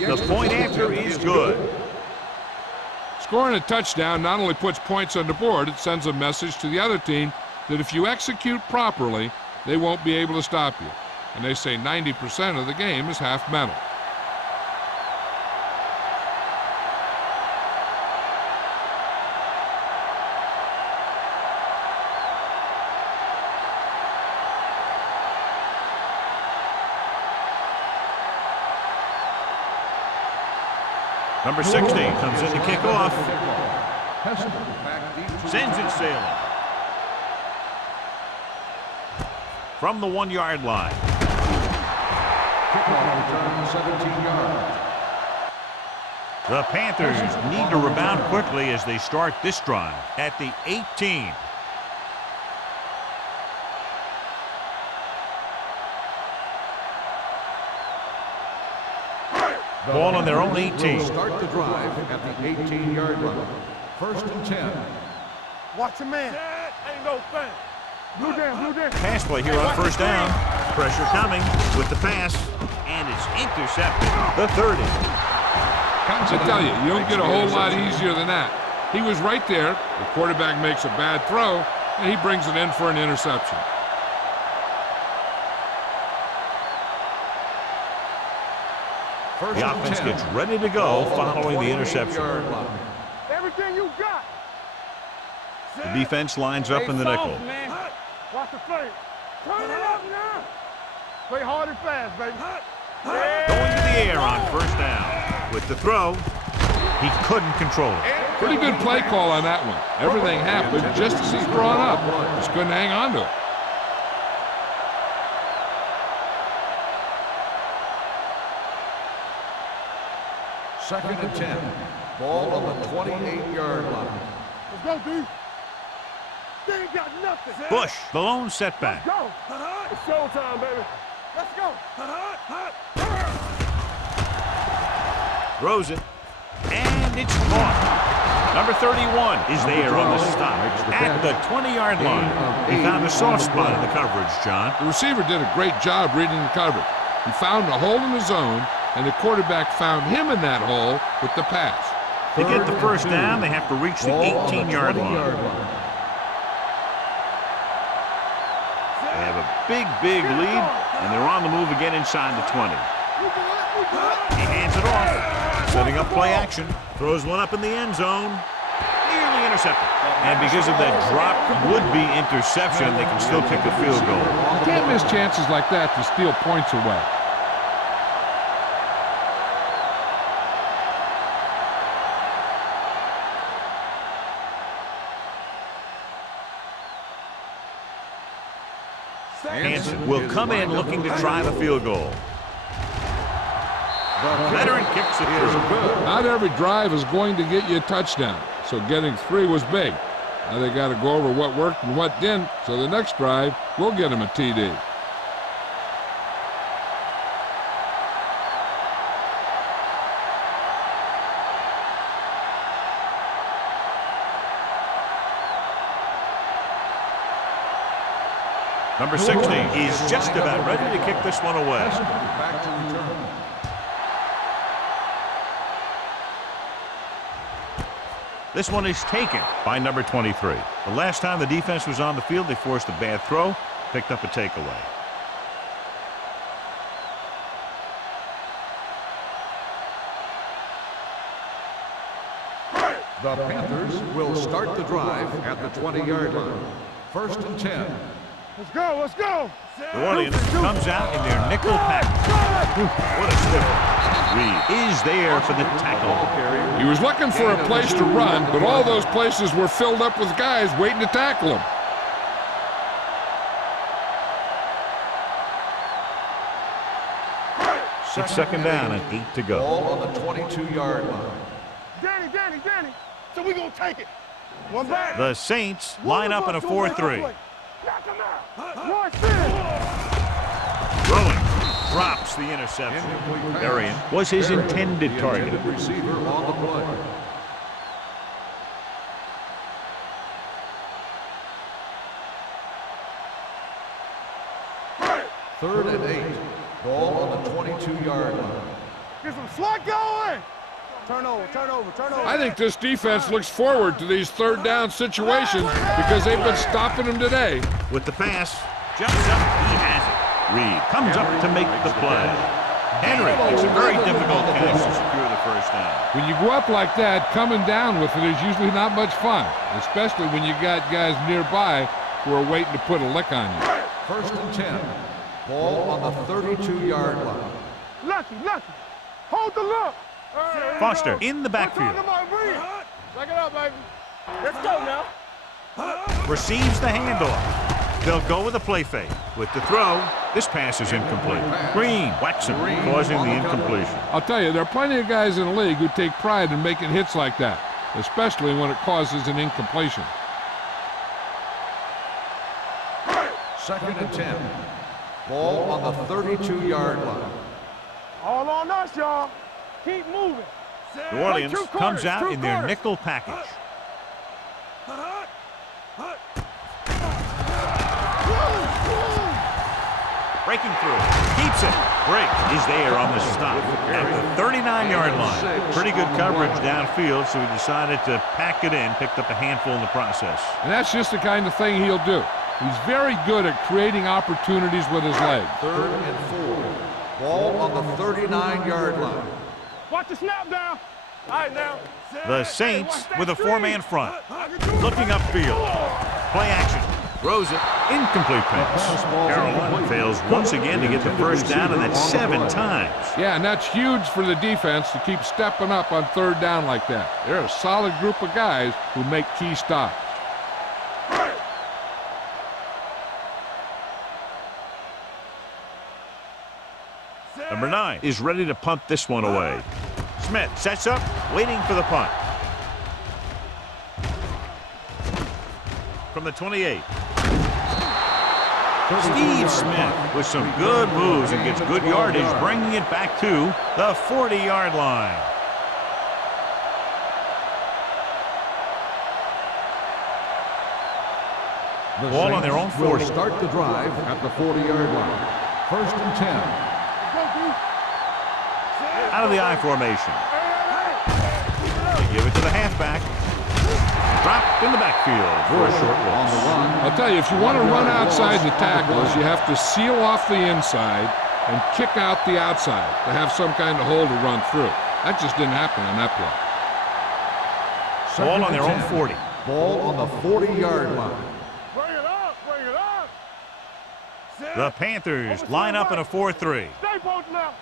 The point after is good. Scoring a touchdown not only puts points on the board, it sends a message to the other team that if you execute properly, they won't be able to stop you. And they say 90% of the game is half mental. Number 16 comes in to kick off. Sends it sailing. From the 1-yard line. Kickoff return 17 yards. The Panthers need to rebound quickly as they start this drive at the 18. Ball on their own 18. Start the drive at the 18-yard line. First and 10. Watch your man. Ain't no thing. Blue down, blue down. Pass play here on first down. Pressure coming with the pass, and it's intercepted. The 30. I tell you, you don't get a whole lot easier than that. He was right there. The quarterback makes a bad throw, and he brings it in for an interception. First The and offense 10. gets ready to go following the interception. Everything you got. The defense lines up in the nickel. Watch the fake. Turn it up now. Play hard and fast, baby. Going to the air on first down. With the throw, he couldn't control it. Pretty good play call on that one. Everything happened just as he's drawn up. Just couldn't hang on to it. Second and 10. Ball on the 28-yard line. Let's go, D. They ain't got nothing. Bush, the lone setback. Go. It's showtime, baby. Let's go. Throws it. And it's caught. Number 31 is there on the stop at the 20-yard line. He found a soft spot in the coverage, John. The receiver did a great job reading the coverage. He found a hole in the zone, and the quarterback found him in that hole with the pass. To get the first down, they have to reach the 18-yard line. They have a big lead, and they're on the move again inside the 20. He hands it off, setting up play action. Throws one up in the end zone. Nearly intercepted. And because of that drop would-be interception, they can still kick a field goal. You can't miss chances like that to steal points away. Hansen will come in looking to try the field goal. Veteran kicks it through. Not every drive is going to get you a touchdown, so getting 3 was big. Now they got to go over what worked and what didn't, so the next drive will get them a TD. Number 60 is just about ready to kick this one away. Back to return. This one is taken by number 23. The last time the defense was on the field, they forced a bad throw, picked up a takeaway. The Panthers will start the drive at the 20-yard line. First and 10. Let's go. Let's go. New Orleans comes out in their nickel package. What a stiff. Reed is there for the tackle. He was looking for a place to run, but all those places were filled up with guys waiting to tackle him. It's second down and 8 to go. Ball on the 22-yard line. Danny. So we gonna take it. One back. The Saints line up in a 4-3. Knock him out. One Throwing. Drops the interception. Berrien was his intended target. Receiver on the play. Third and 8. Ball on the 22-yard line. Get some slot going. Turn over. I think this defense looks forward to these third down situations because they've been stopping them today. With the pass, jumps up, he has it. Reed comes up to make the play. Henry makes a very difficult catch to secure the first down. When you go up like that, coming down with it is usually not much fun, especially when you got guys nearby who are waiting to put a lick on you. First and 10. Ball on the 32-yard line. Lucky. Hold the look. Foster in the backfield. Check it out, baby. Let's go now. Receives the handoff. They'll go with a play fake. With the throw, this pass is incomplete. Green whacks him, causing the incompletion. I'll tell you, there are plenty of guys in the league who take pride in making hits like that, especially when it causes an incompletion. Second and 10. Ball on the 32-yard line. All on us, y'all. Keep moving. New Orleans comes out in their nickel package. Breaking through. Keeps it. Break is there on the stop at the 39-yard line. Pretty good coverage downfield, so he decided to pack it in, picked up a handful in the process. And that's just the kind of thing he'll do. He's very good at creating opportunities with his legs. Third and 4. Ball on the 39-yard line. Watch the snap down. All right, now. The Saints with a four-man front. Looking upfield. Play action. Throws it. Incomplete pass. Carolina fails once again to get the first down, and that's 7 times. Yeah, and that's huge for the defense to keep stepping up on third down like that. They're a solid group of guys who make key stops. Number 9 is ready to punt this one away. Smith sets up, waiting for the punt. From the 28. Steve Smith with some good moves and gets good yardage, bringing it back to the 40-yard line. Ball on their own 40. Start the drive at the 40-yard line. 1st and 10. Out of the I formation. They give it to the halfback. Dropped in the backfield for a short loss. I'll tell you, if you want to run outside the tackles, you have to seal off the inside and kick out the outside to have some kind of hole to run through. That just didn't happen on that play. Ball on their own 40. Ball on the 40-yard line. Bring it up, bring it up. The Panthers line up in a 4-3. Stay posting up.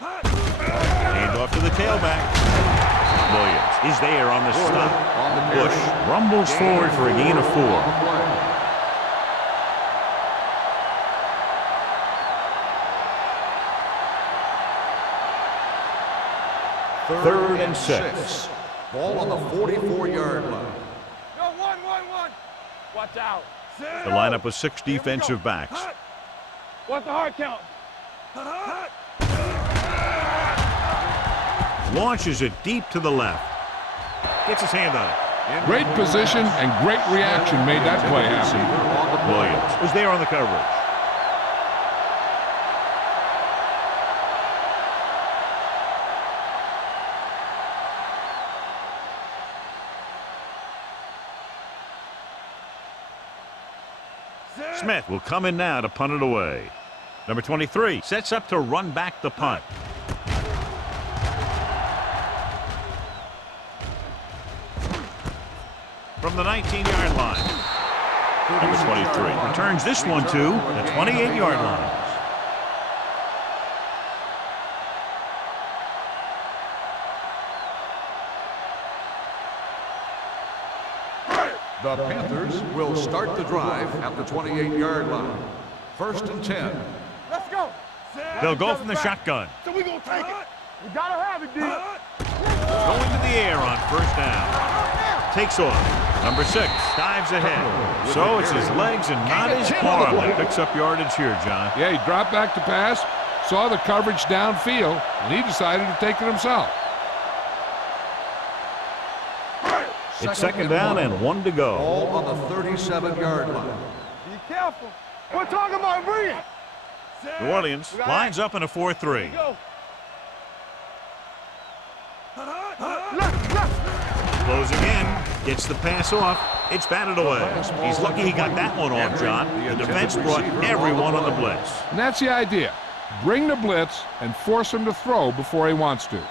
Hand off to the tailback. Williams is there on the stop. Bush rumbles forward for a gain of 4. Third and 6. Ball on the 44-yard line. Go, one. Watch out. The lineup with 6 defensive backs. What's the hard count? Launches it deep to the left. Gets his hand on it. Great position and great reaction made that play happen. Williams was there on the coverage. Smith will come in now to punt it away. Number 23 sets up to run back the punt. From the 19-yard line. Number 23 returns this one to the 28-yard line. The Panthers will start the drive at the 28-yard line. 1st and 10. Let's go. They'll go from the shotgun. So we gonna take it. We gotta have it, D. Going to the air on first down. Takes off. Number 6 dives ahead. So it's his legs and not his arm that picks up yardage here, John. Yeah, he dropped back to pass, saw the coverage downfield, and he decided to take it himself. It's second down and 1 to go. Ball on the 37-yard line. Be careful. We're talking about bringing. New Orleans lines up in a 4-3. Go. Closing in, gets the pass off. It's batted away. He's lucky he got that one off, John. The defense brought everyone on the blitz. And that's the idea. Bring the blitz and force him to throw before he wants to.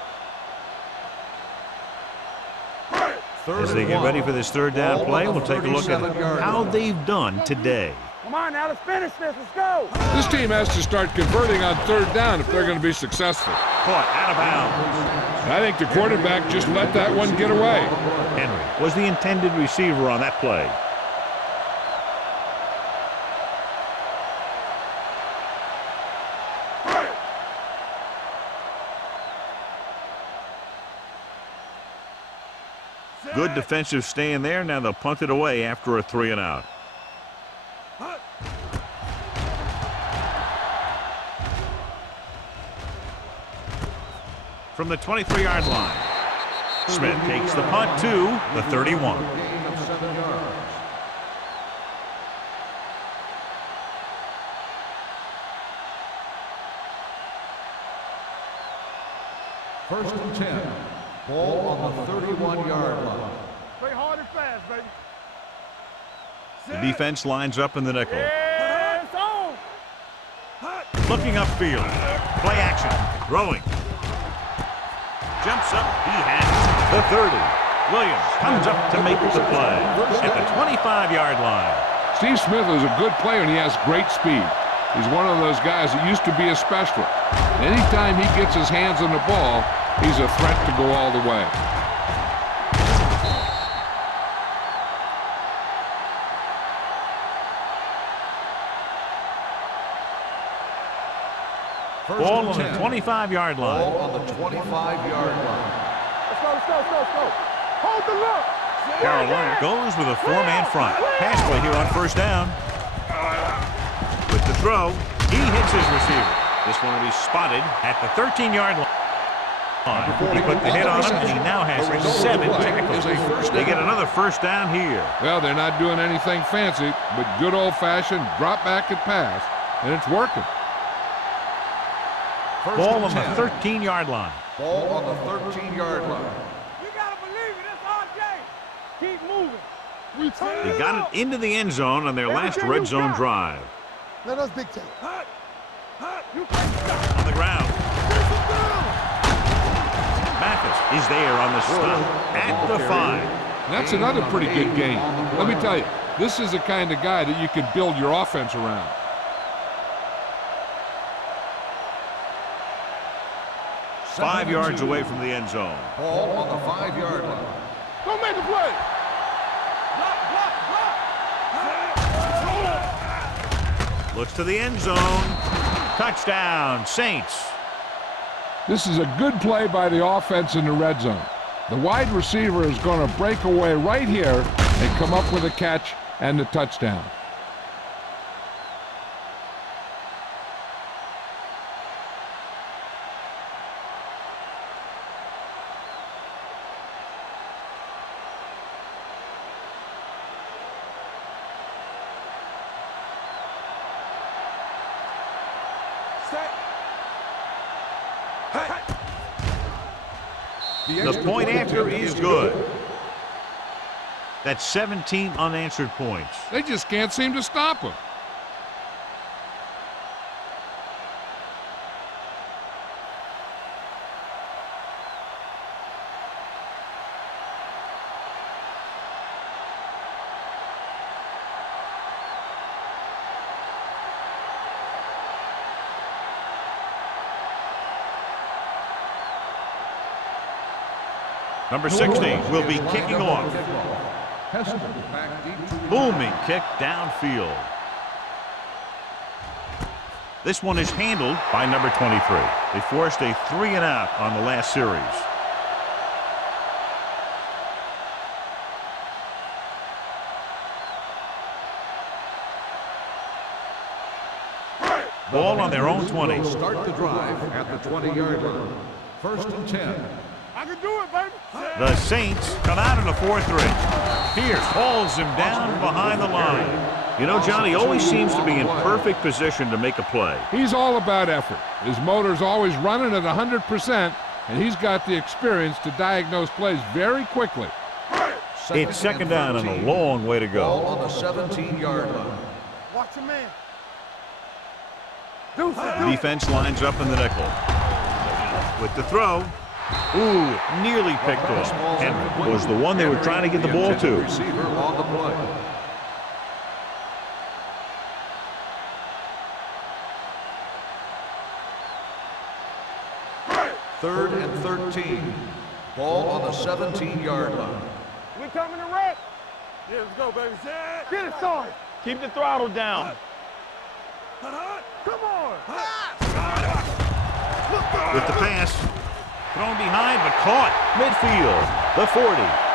As they get ready for this third down play, we'll take a look at how they've done today. Come on now, let's finish this. Let's go. This team has to start converting on third down if they're going to be successful. Caught out of bounds. I think the quarterback just let that one get away. Henry was the intended receiver on that play. Good defensive stand there. Now they'll punt it away after a 3-and-out. From the 23-yard line, Smith takes the punt to the 31. Gain of 7 yards. First and 10. Ball on the 31-yard line. Play hard and fast, baby. The defense lines up in the nickel. Yeah, it's on. Looking upfield. Play action. Throwing. Jumps up. He has the 30. Williams comes up to make the play at the 25-yard line. Steve Smith is a good player, and he has great speed. He's one of those guys that used to be a specialist. Anytime he gets his hands on the ball, he's a threat to go all the way. Ball on the 25-yard line. Ball on the 25-yard line. Let's go, let's go, let's go, let's go. Hold the look. Carolina goes with a four-man front. Pass play here on first down. With the throw, he hits his receiver. This one will be spotted at the 13-yard line. He put the hit on him, and he now has 7 tackles. They get another first down here. Well, they're not doing anything fancy, but good old-fashioned drop back and pass, and it's working. Ball on the 13-yard line. Ball on the 13-yard line. You gotta believe it. It's RJ. Keep moving. They got it into the end zone on their last red zone drive. Let us dictate. You On the ground. Mathis is there on the stop at the 5. That's another pretty good game. Let me tell you, this is the kind of guy that you can build your offense around. Five yards away from the end zone. Ball on the 5-yard line. Go make the play. Block, block, block. Looks to the end zone. Touchdown, Saints. This is a good play by the offense in the red zone. The wide receiver is going to break away right here and come up with a catch and the touchdown. The point after is good. That's 17 unanswered points. They just can't seem to stop him. Number 60 will be kicking off. Booming kick downfield. This one is handled by number 23. They forced a 3-and-out on the last series. Ball on their own 20. Start the drive at the 20-yard line. 1st and 10. I can do it, baby. The Saints come out in a 4-3. Pierce hauls him down behind the line. You know, Johnny always seems to be in perfect position to make a play. He's all about effort. His motor's always running at 100%, and he's got the experience to diagnose plays very quickly. It's second down and a long way to Ball go. on the 17-yard line. Watch your man. Defense lines up in the nickel. With the throw. Ooh, nearly picked off. Henry was the one they were trying to get the ball to. Receiver on the play. Third and 13. Ball on the 17-yard line. We coming to wreck. Yeah, let's go, baby. Get it started. Keep the throttle down. Come on. With the pass. Thrown behind, but caught. Midfield. The 40.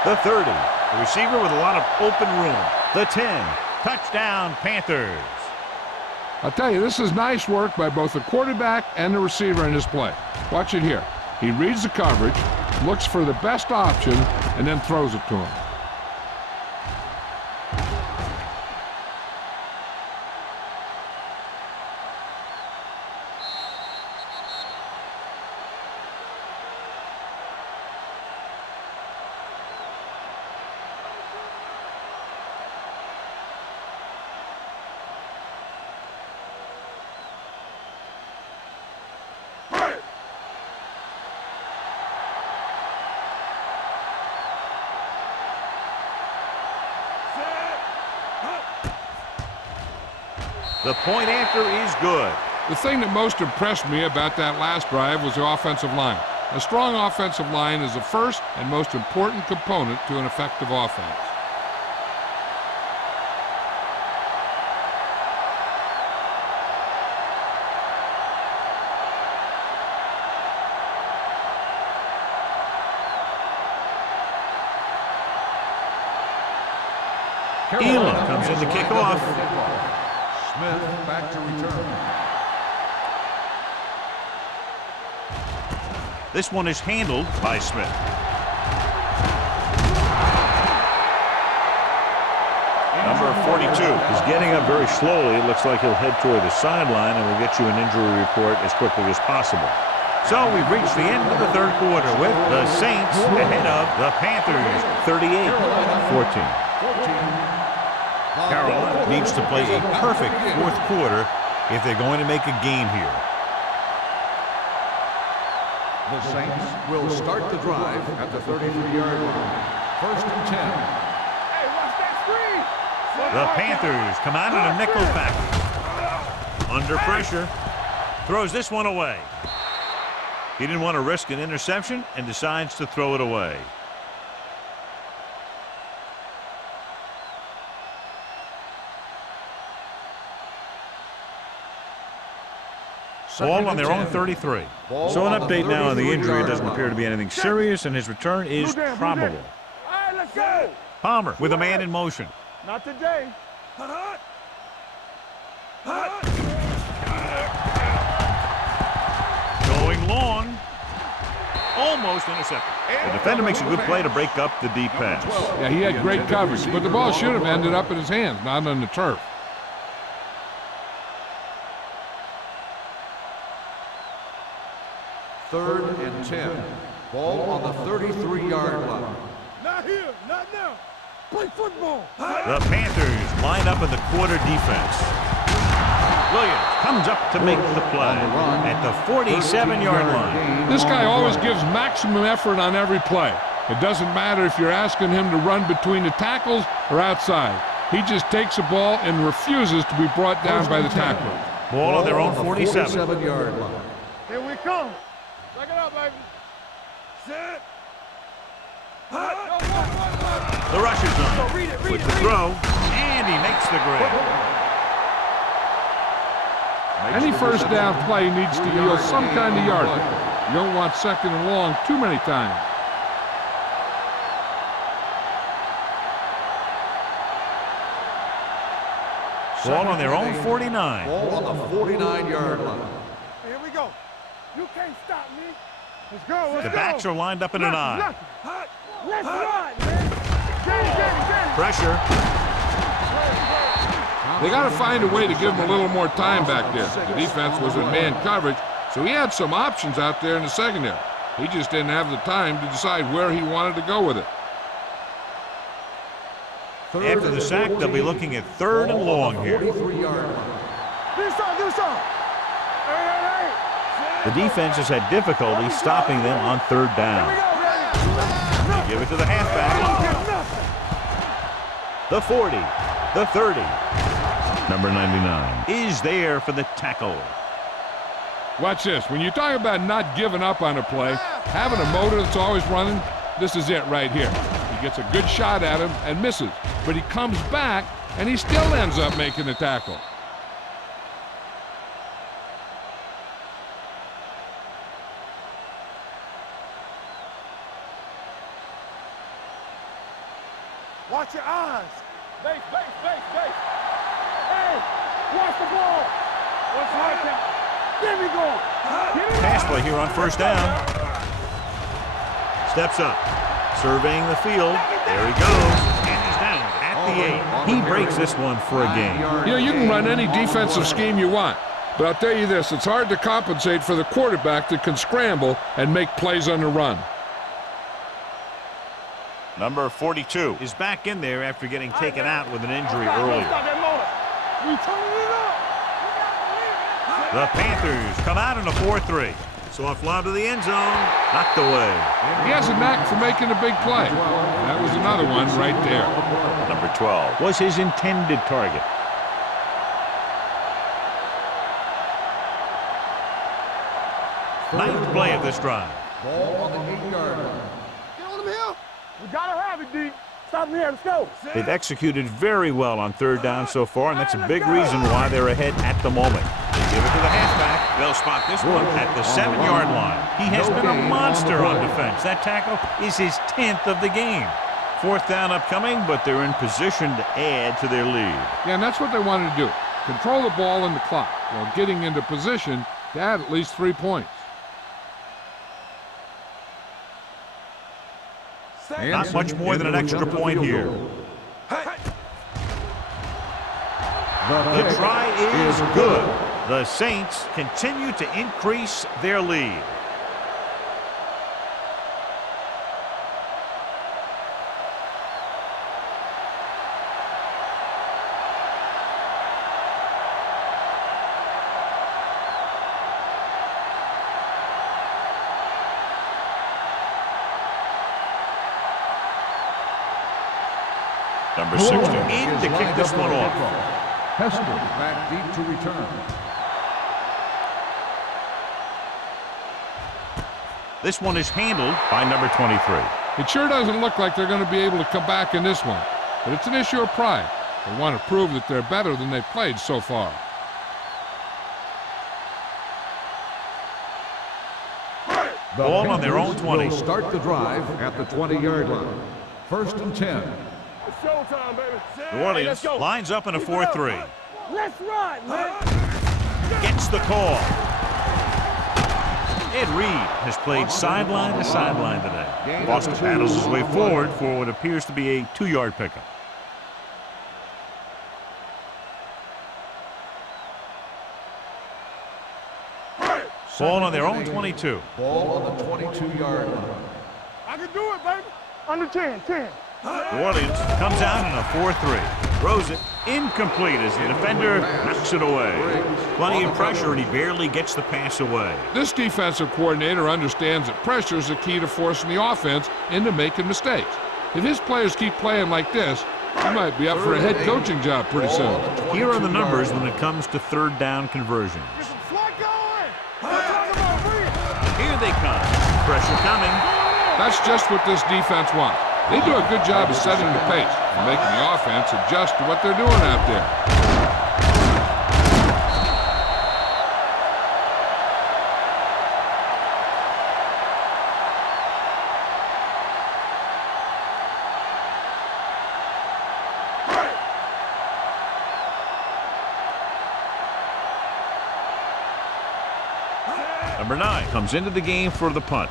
The 30. The receiver with a lot of open room. The 10. Touchdown, Panthers. I'll tell you, this is nice work by both the quarterback and the receiver in this play. Watch it here. He reads the coverage, looks for the best option, and then throws it to him. The point after is good. The thing that most impressed me about that last drive was the offensive line. A strong offensive line is the first and most important component to an effective offense. Elam comes in to kick off. Smith back to return. This one is handled by Smith. Number 42 is getting up very slowly. It looks like he'll head toward the sideline, and we'll get you an injury report as quickly as possible. So we've reached the end of the third quarter with the Saints ahead of the Panthers, 38-14. Carolina needs to play a perfect fourth quarter if they're going to make a game here. The Saints will start the drive at the 33-yard line. 1st and 10. Hey, watch that screen. The Panthers come out in a nickel package. Under pressure. Throws this one away. He didn't want to risk an interception and decides to throw it away. Ball on their own 33. So an update now on the injury. It doesn't appear to be anything serious, and his return is probable. All right, let's go. Palmer with a man in motion. Not today. Going long. Almost intercepted. The defender makes a good play to break up the deep pass. Yeah, he had great coverage, but the ball should have ended up in his hands, not on the turf. Third and 10. Ball on the 33-yard line. Not here. Not now. Play football. The Panthers line up in the quarter defense. Williams comes up to make the play at the 47-yard line. This guy always gives maximum effort on every play. It doesn't matter if you're asking him to run between the tackles or outside. He just takes the ball and refuses to be brought down by the tackler. Ball on their own 47. 47-yard line. Here we come. Check it out, baby. Set. The rush is on. With the throw, and he makes the grab. Any first down play needs to yield some kind of yardage. You don't want second and long too many times. Ball on their own 49. Ball on the 49-yard line. Here we go. You can't stop me. Let's go. Let's The go. backs are lined up in an eye. Let's run, man. Get it. Pressure. They got to find a way to give him a little more time back there. The defense was in man coverage, so he had some options out there in the secondary. He just didn't have the time to decide where he wanted to go with it. After the sack, they'll be looking at third and long here. 43-yard line. Do something. The defense has had difficulty stopping them on third down. They give it to the halfback. The 40, the 30. Number 99 is there for the tackle. Watch this. When you talk about not giving up on a play, having a motor that's always running, this is it right here. He gets a good shot at him and misses, but he comes back and he still ends up making the tackle. Watch your eyes. Base. Hey, watch the ball. What's right now? There we go. Pass play here on first down. Steps up, surveying the field. There he goes, and he's down at the 8. He breaks this one for a gain. You know, you can run any defensive scheme you want, but I'll tell you this, it's hard to compensate for the quarterback that can scramble and make plays on the run. Number 42 is back in there after getting taken out with an injury earlier. We turning it up. The Panthers come out in a 4-3. Soft lob to the end zone, knocked away. He has a knack for making a big play. That was another one right there. Number 12 was his intended target. Ninth play of this drive. Ball on the 8-yard line. Get on him here. We gotta have it, D. Stop him here. Let's go. They've executed very well on third down so far, and that's a big reason why they're ahead at the moment. They give it to the halfback. They'll spot this one at the 7-yard line. He has been a monster on defense. That tackle is his 10th of the game. Fourth down upcoming, but they're in position to add to their lead. Yeah, and that's what they wanted to do. Control the ball and the clock while getting into position to add at least 3 points. Not much more than an extra point here. The try is good. The Saints continue to increase their lead. Number 60 in to kick this one off. Hester back deep to return. This one is handled by number 23. It sure doesn't look like they're going to be able to come back in this one, but it's an issue of pride. They want to prove that they're better than they've played so far. Ball on their own 20. Will start the drive at the 20-yard line. First and 10. It's showtime, baby. New Orleans lines up in a 4-3. Let's run, man. Gets the call. Ed Reed has played sideline to sideline today. Boston paddles his way forward for what appears to be a 2-yard pickup. Ball on their own 22. Ball on the 22-yard line. I can do it, baby. Under 10. New Orleans comes out in a 4-3. Throws it incomplete as the defender knocks it away. Plenty of pressure, and he barely gets the pass away. This defensive coordinator understands that pressure is the key to forcing the offense into making mistakes. If his players keep playing like this, he might be up for a head coaching job pretty soon. Here are the numbers when it comes to third down conversions. Here they come. Pressure coming. That's just what this defense wants. They do a good job of setting the pace and making the offense adjust to what they're doing out there. Number 9 comes into the game for the punt.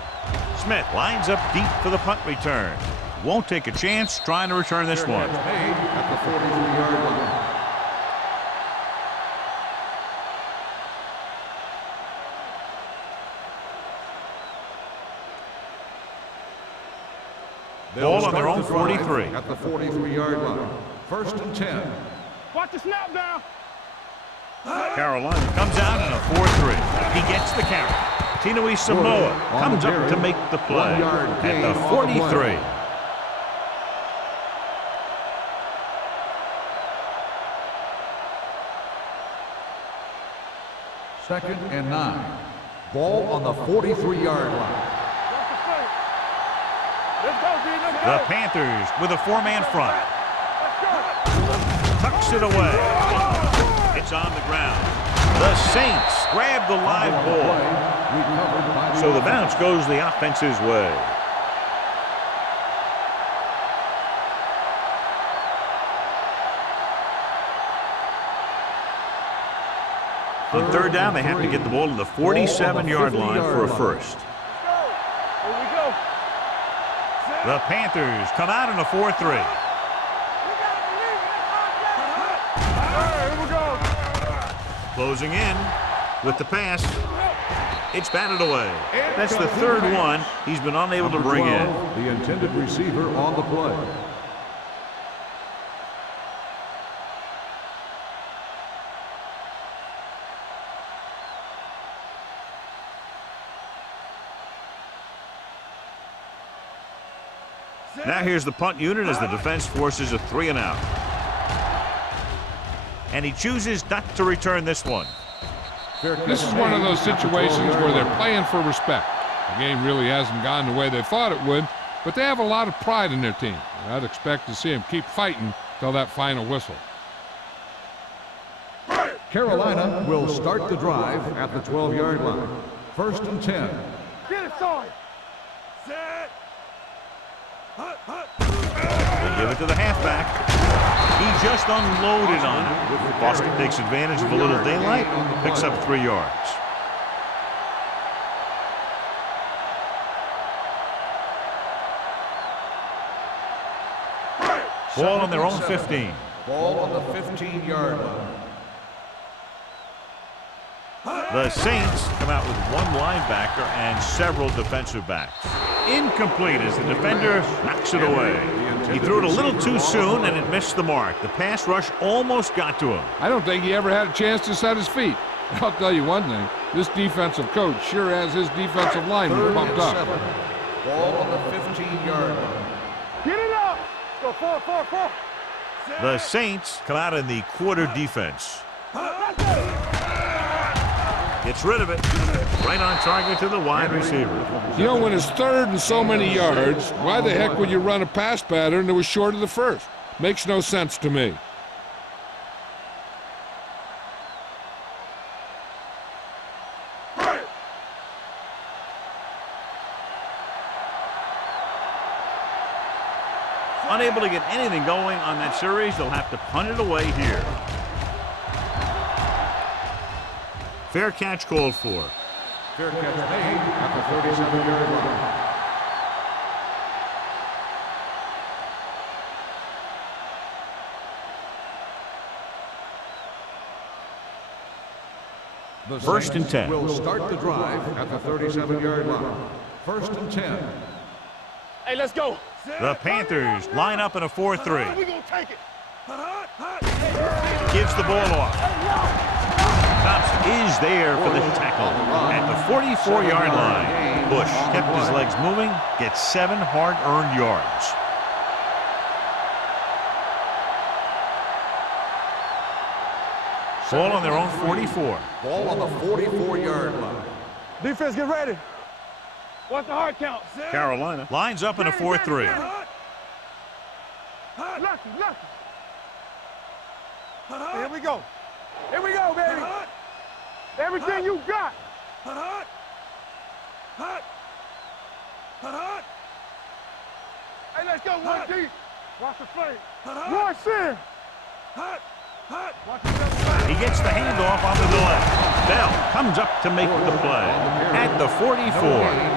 Smith lines up deep for the punt return. Won't take a chance trying to return this one. Made at the 43-yard line. Ball on their own 43. At the 43-yard line. First and 10. Watch the snap down. Carolina comes out in a 4-3. He gets the carry. Tinui Samoa comes up to make the play at the 43. Second and 9. Ball on the 43-yard line. Let's go, D. Let's go. The Panthers with a 4-man front. Tucks it away. It's on the ground. The Saints grab the live ball. So the bounce goes the offense's way. On third down, they have to get the ball to the 47-yard line for a first. Here we go. The Panthers come out in a 4-3. Here we go. Closing in with the pass. It's batted away. That's the third one he's been unable to bring in. The intended receiver on the play. Now here's the punt unit as the defense forces a 3-and-out. And he chooses not to return this one. This is one of those situations where they're playing for respect. The game really hasn't gone the way they thought it would, but they have a lot of pride in their team. And I'd expect to see them keep fighting till that final whistle. Carolina will start the drive at the 12-yard line. 1st and 10. Get it, son. They give it to the halfback. He just unloaded on it. Boston takes advantage of a little daylight, picks up 3 yards. Ball on their own 15. Ball on the 15-yard line. The Saints come out with 1 linebacker and several defensive backs. Incomplete as the defender knocks it away. He threw it a little too soon and it missed the mark. The pass rush almost got to him. I don't think he ever had a chance to set his feet. I'll tell you one thing, this defensive coach sure has his defensive lineman pumped up. Ball on the 15-yard line. Get it up. Go 4. The Saints come out in the quarter defense. Gets rid of it. Right on target to the wide receiver. You know, when it's 3rd and so many yards, why the heck would you run a pass pattern that was short of the first? Makes no sense to me. Unable to get anything going on that series, they'll have to punt it away here. Fair catch called for. Fair catch made at the 37-yard line. The 1st and 10. Will start the drive at the 37-yard line. 1st and 10. Hey, let's go. The Panthers line up in a 4-3. We gonna take it. Gives the ball off. Thompson is there for the tackle at the 44-yard line. Bush kept his legs moving, gets 7 hard-earned yards. Ball on their own 44. Ball on the 44-yard line. Defense, get ready. What's the hard count? Carolina lines up in a 4-3. Lucky. Here we go. Here we go, baby. Everything you got. Hey, let's go, 1 deep. Watch the play. Roy Sin. He gets the handoff onto the left. Bell comes up to make the play. At the 44,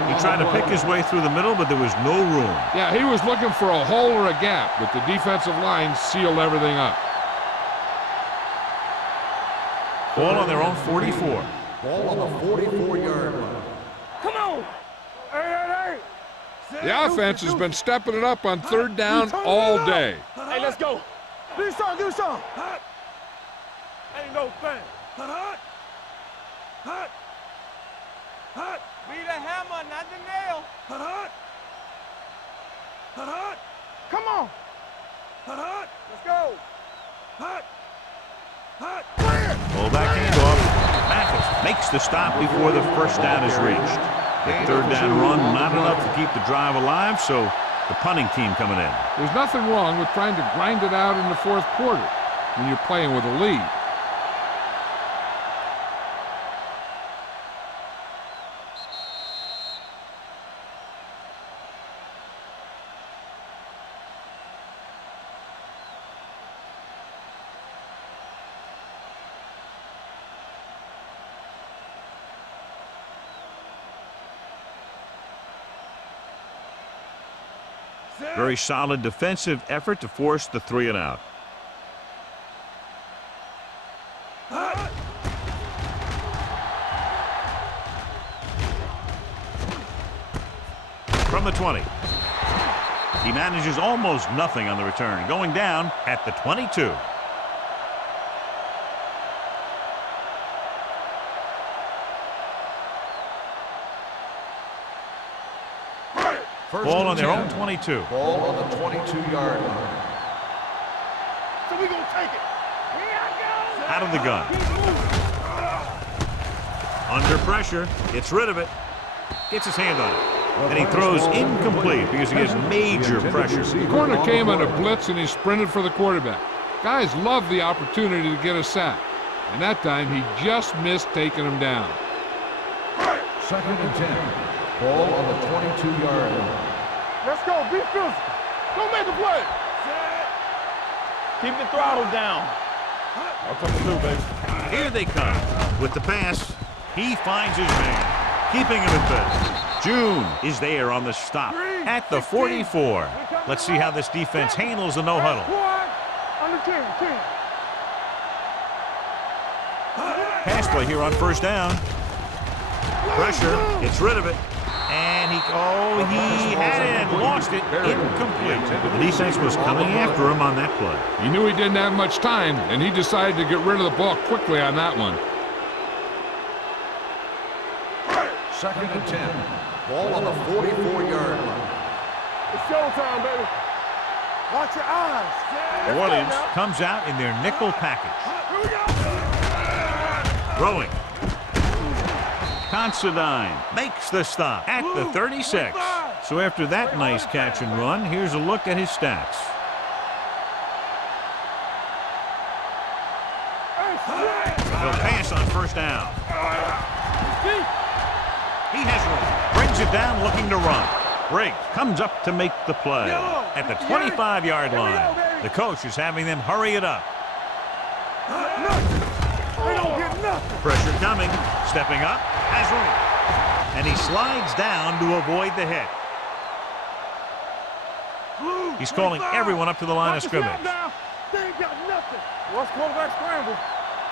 he tried to pick his way through the middle, but there was no room. Yeah, he was looking for a hole or a gap, but the defensive line sealed everything up. Ball on their own 44. Ball on the 44-yard line. Come on. Hey. The offense has been stepping it up on 3rd down all day. Hey, let's go. Do something. Ain't no thing. Be the hammer, not the nail. Come on. Let's go. Fullback handoff. Mathis makes the stop before the 1st down is reached. The 3rd down run not enough to keep the drive alive, so the punting team coming in. There's nothing wrong with trying to grind it out in the 4th quarter when you're playing with a lead. Very solid defensive effort to force the 3 and out. From the 20. He manages almost nothing on the return, going down at the 22. Ball on their own 22. Ball on the 22-yard line. So we gonna take it. Out of the gun. Under pressure, gets rid of it, gets his hand on it. And he throws incomplete because he has major pressure. The corner came on a blitz and he sprinted for the quarterback. Guys love the opportunity to get a sack. And that time he just missed taking him down. 2nd and 10. Ball on the 22-yard line. Let's go. Be physical. Go make a play. Keep the throttle down. I'll come through, baby. Here they come. With the pass, he finds his man, keeping him at bay. June is there on the stop at the 44. Let's see how this defense handles the no-huddle. Under 10. Pass play here on 1st down. Pressure, gets rid of it. And he had it and lost it. Incomplete. The defense was coming after him on that play. He knew he didn't have much time, and he decided to get rid of the ball quickly on that one. 2nd and 10. Ball on the 44-yard line. It's showtime, baby. Watch your eyes. New Orleans comes out in their nickel package. Throwing. Considine makes the stop at the 36. So after that nice catch and run, here's a look at his stats. He'll pass on 1st down. He has room. Brings it down looking to run. Briggs comes up to make the play at the 25-yard line. The coach is having them hurry it up. Pressure coming. Stepping up. Has room. And he slides down to avoid the hit. He's calling everyone up to the line of scrimmage. They ain't got nothing. What's quarterback scramble?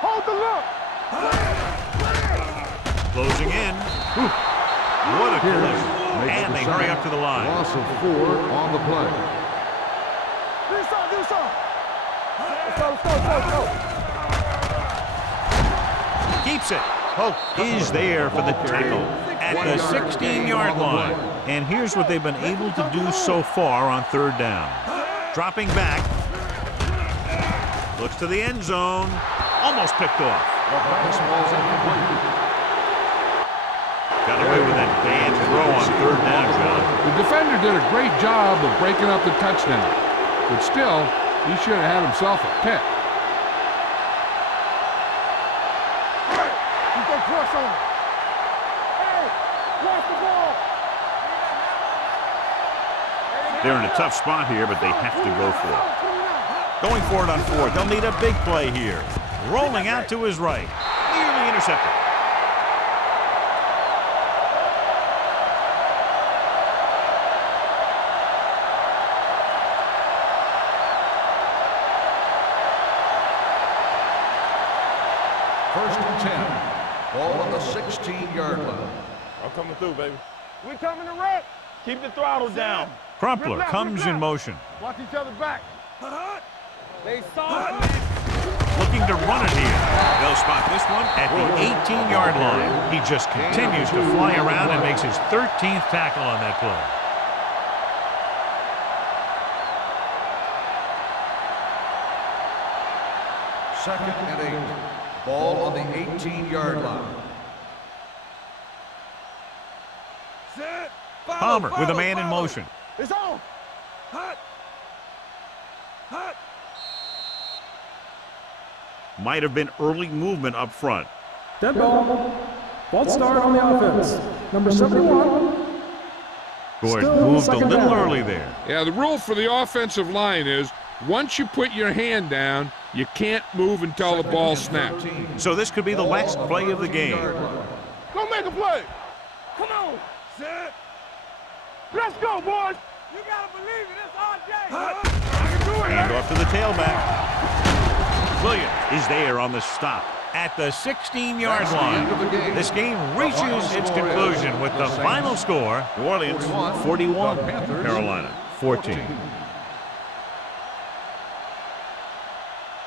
Hold the look. Closing in. Whew. What a collision. And they hurry up to the line. Loss of 4 on the play. Let's go. Keeps it. Hope is there for the tackle at the 16-yard line. And here's what they've been able to do so far on 3rd down. Dropping back. Looks to the end zone. Almost picked off. Got away with that bad throw on 3rd down, John. The defender did a great job of breaking up the touchdown. But still, he should have had himself a pick. Press on him. Hey, watch the ball. They're in a tough spot here, but they have to go for it. Going for it on 4th. They'll need a big play here. Rolling out to his right. Nearly intercepted. First and 10. Ball on the 16-yard line. I'm coming through, baby. We coming to wreck. Keep the throttle down. Crumpler comes in motion. Watch each other back. They saw it. Looking to run it here. They'll spot this one at the 18-yard line. He just continues to fly around and makes his 13th tackle on that play. Second and 8. Ball on the 18-yard line. Palmer with a man in motion. It's on. Hut. Might have been early movement up front. Dead ball. False start on the offense. Number 71. Gordon Still moved a second little down. early there. Yeah, the rule for the offensive line is once you put your hand down, you can't move until the ball snaps. So this could be the last play of the game. Go make a play. Come on. Set. Let's go, boys. You gotta believe it. It's our day. I can do it. Hand off to the tailback. Williams is there on the stop at the 16-yard That's the end of the line. game. This game The reaches final its score conclusion is with the the Saints final score, New Orleans 41, the Panthers Carolina 14.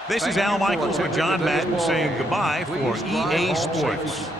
This is Al Michaels with John Madden saying goodbye for EA Sports.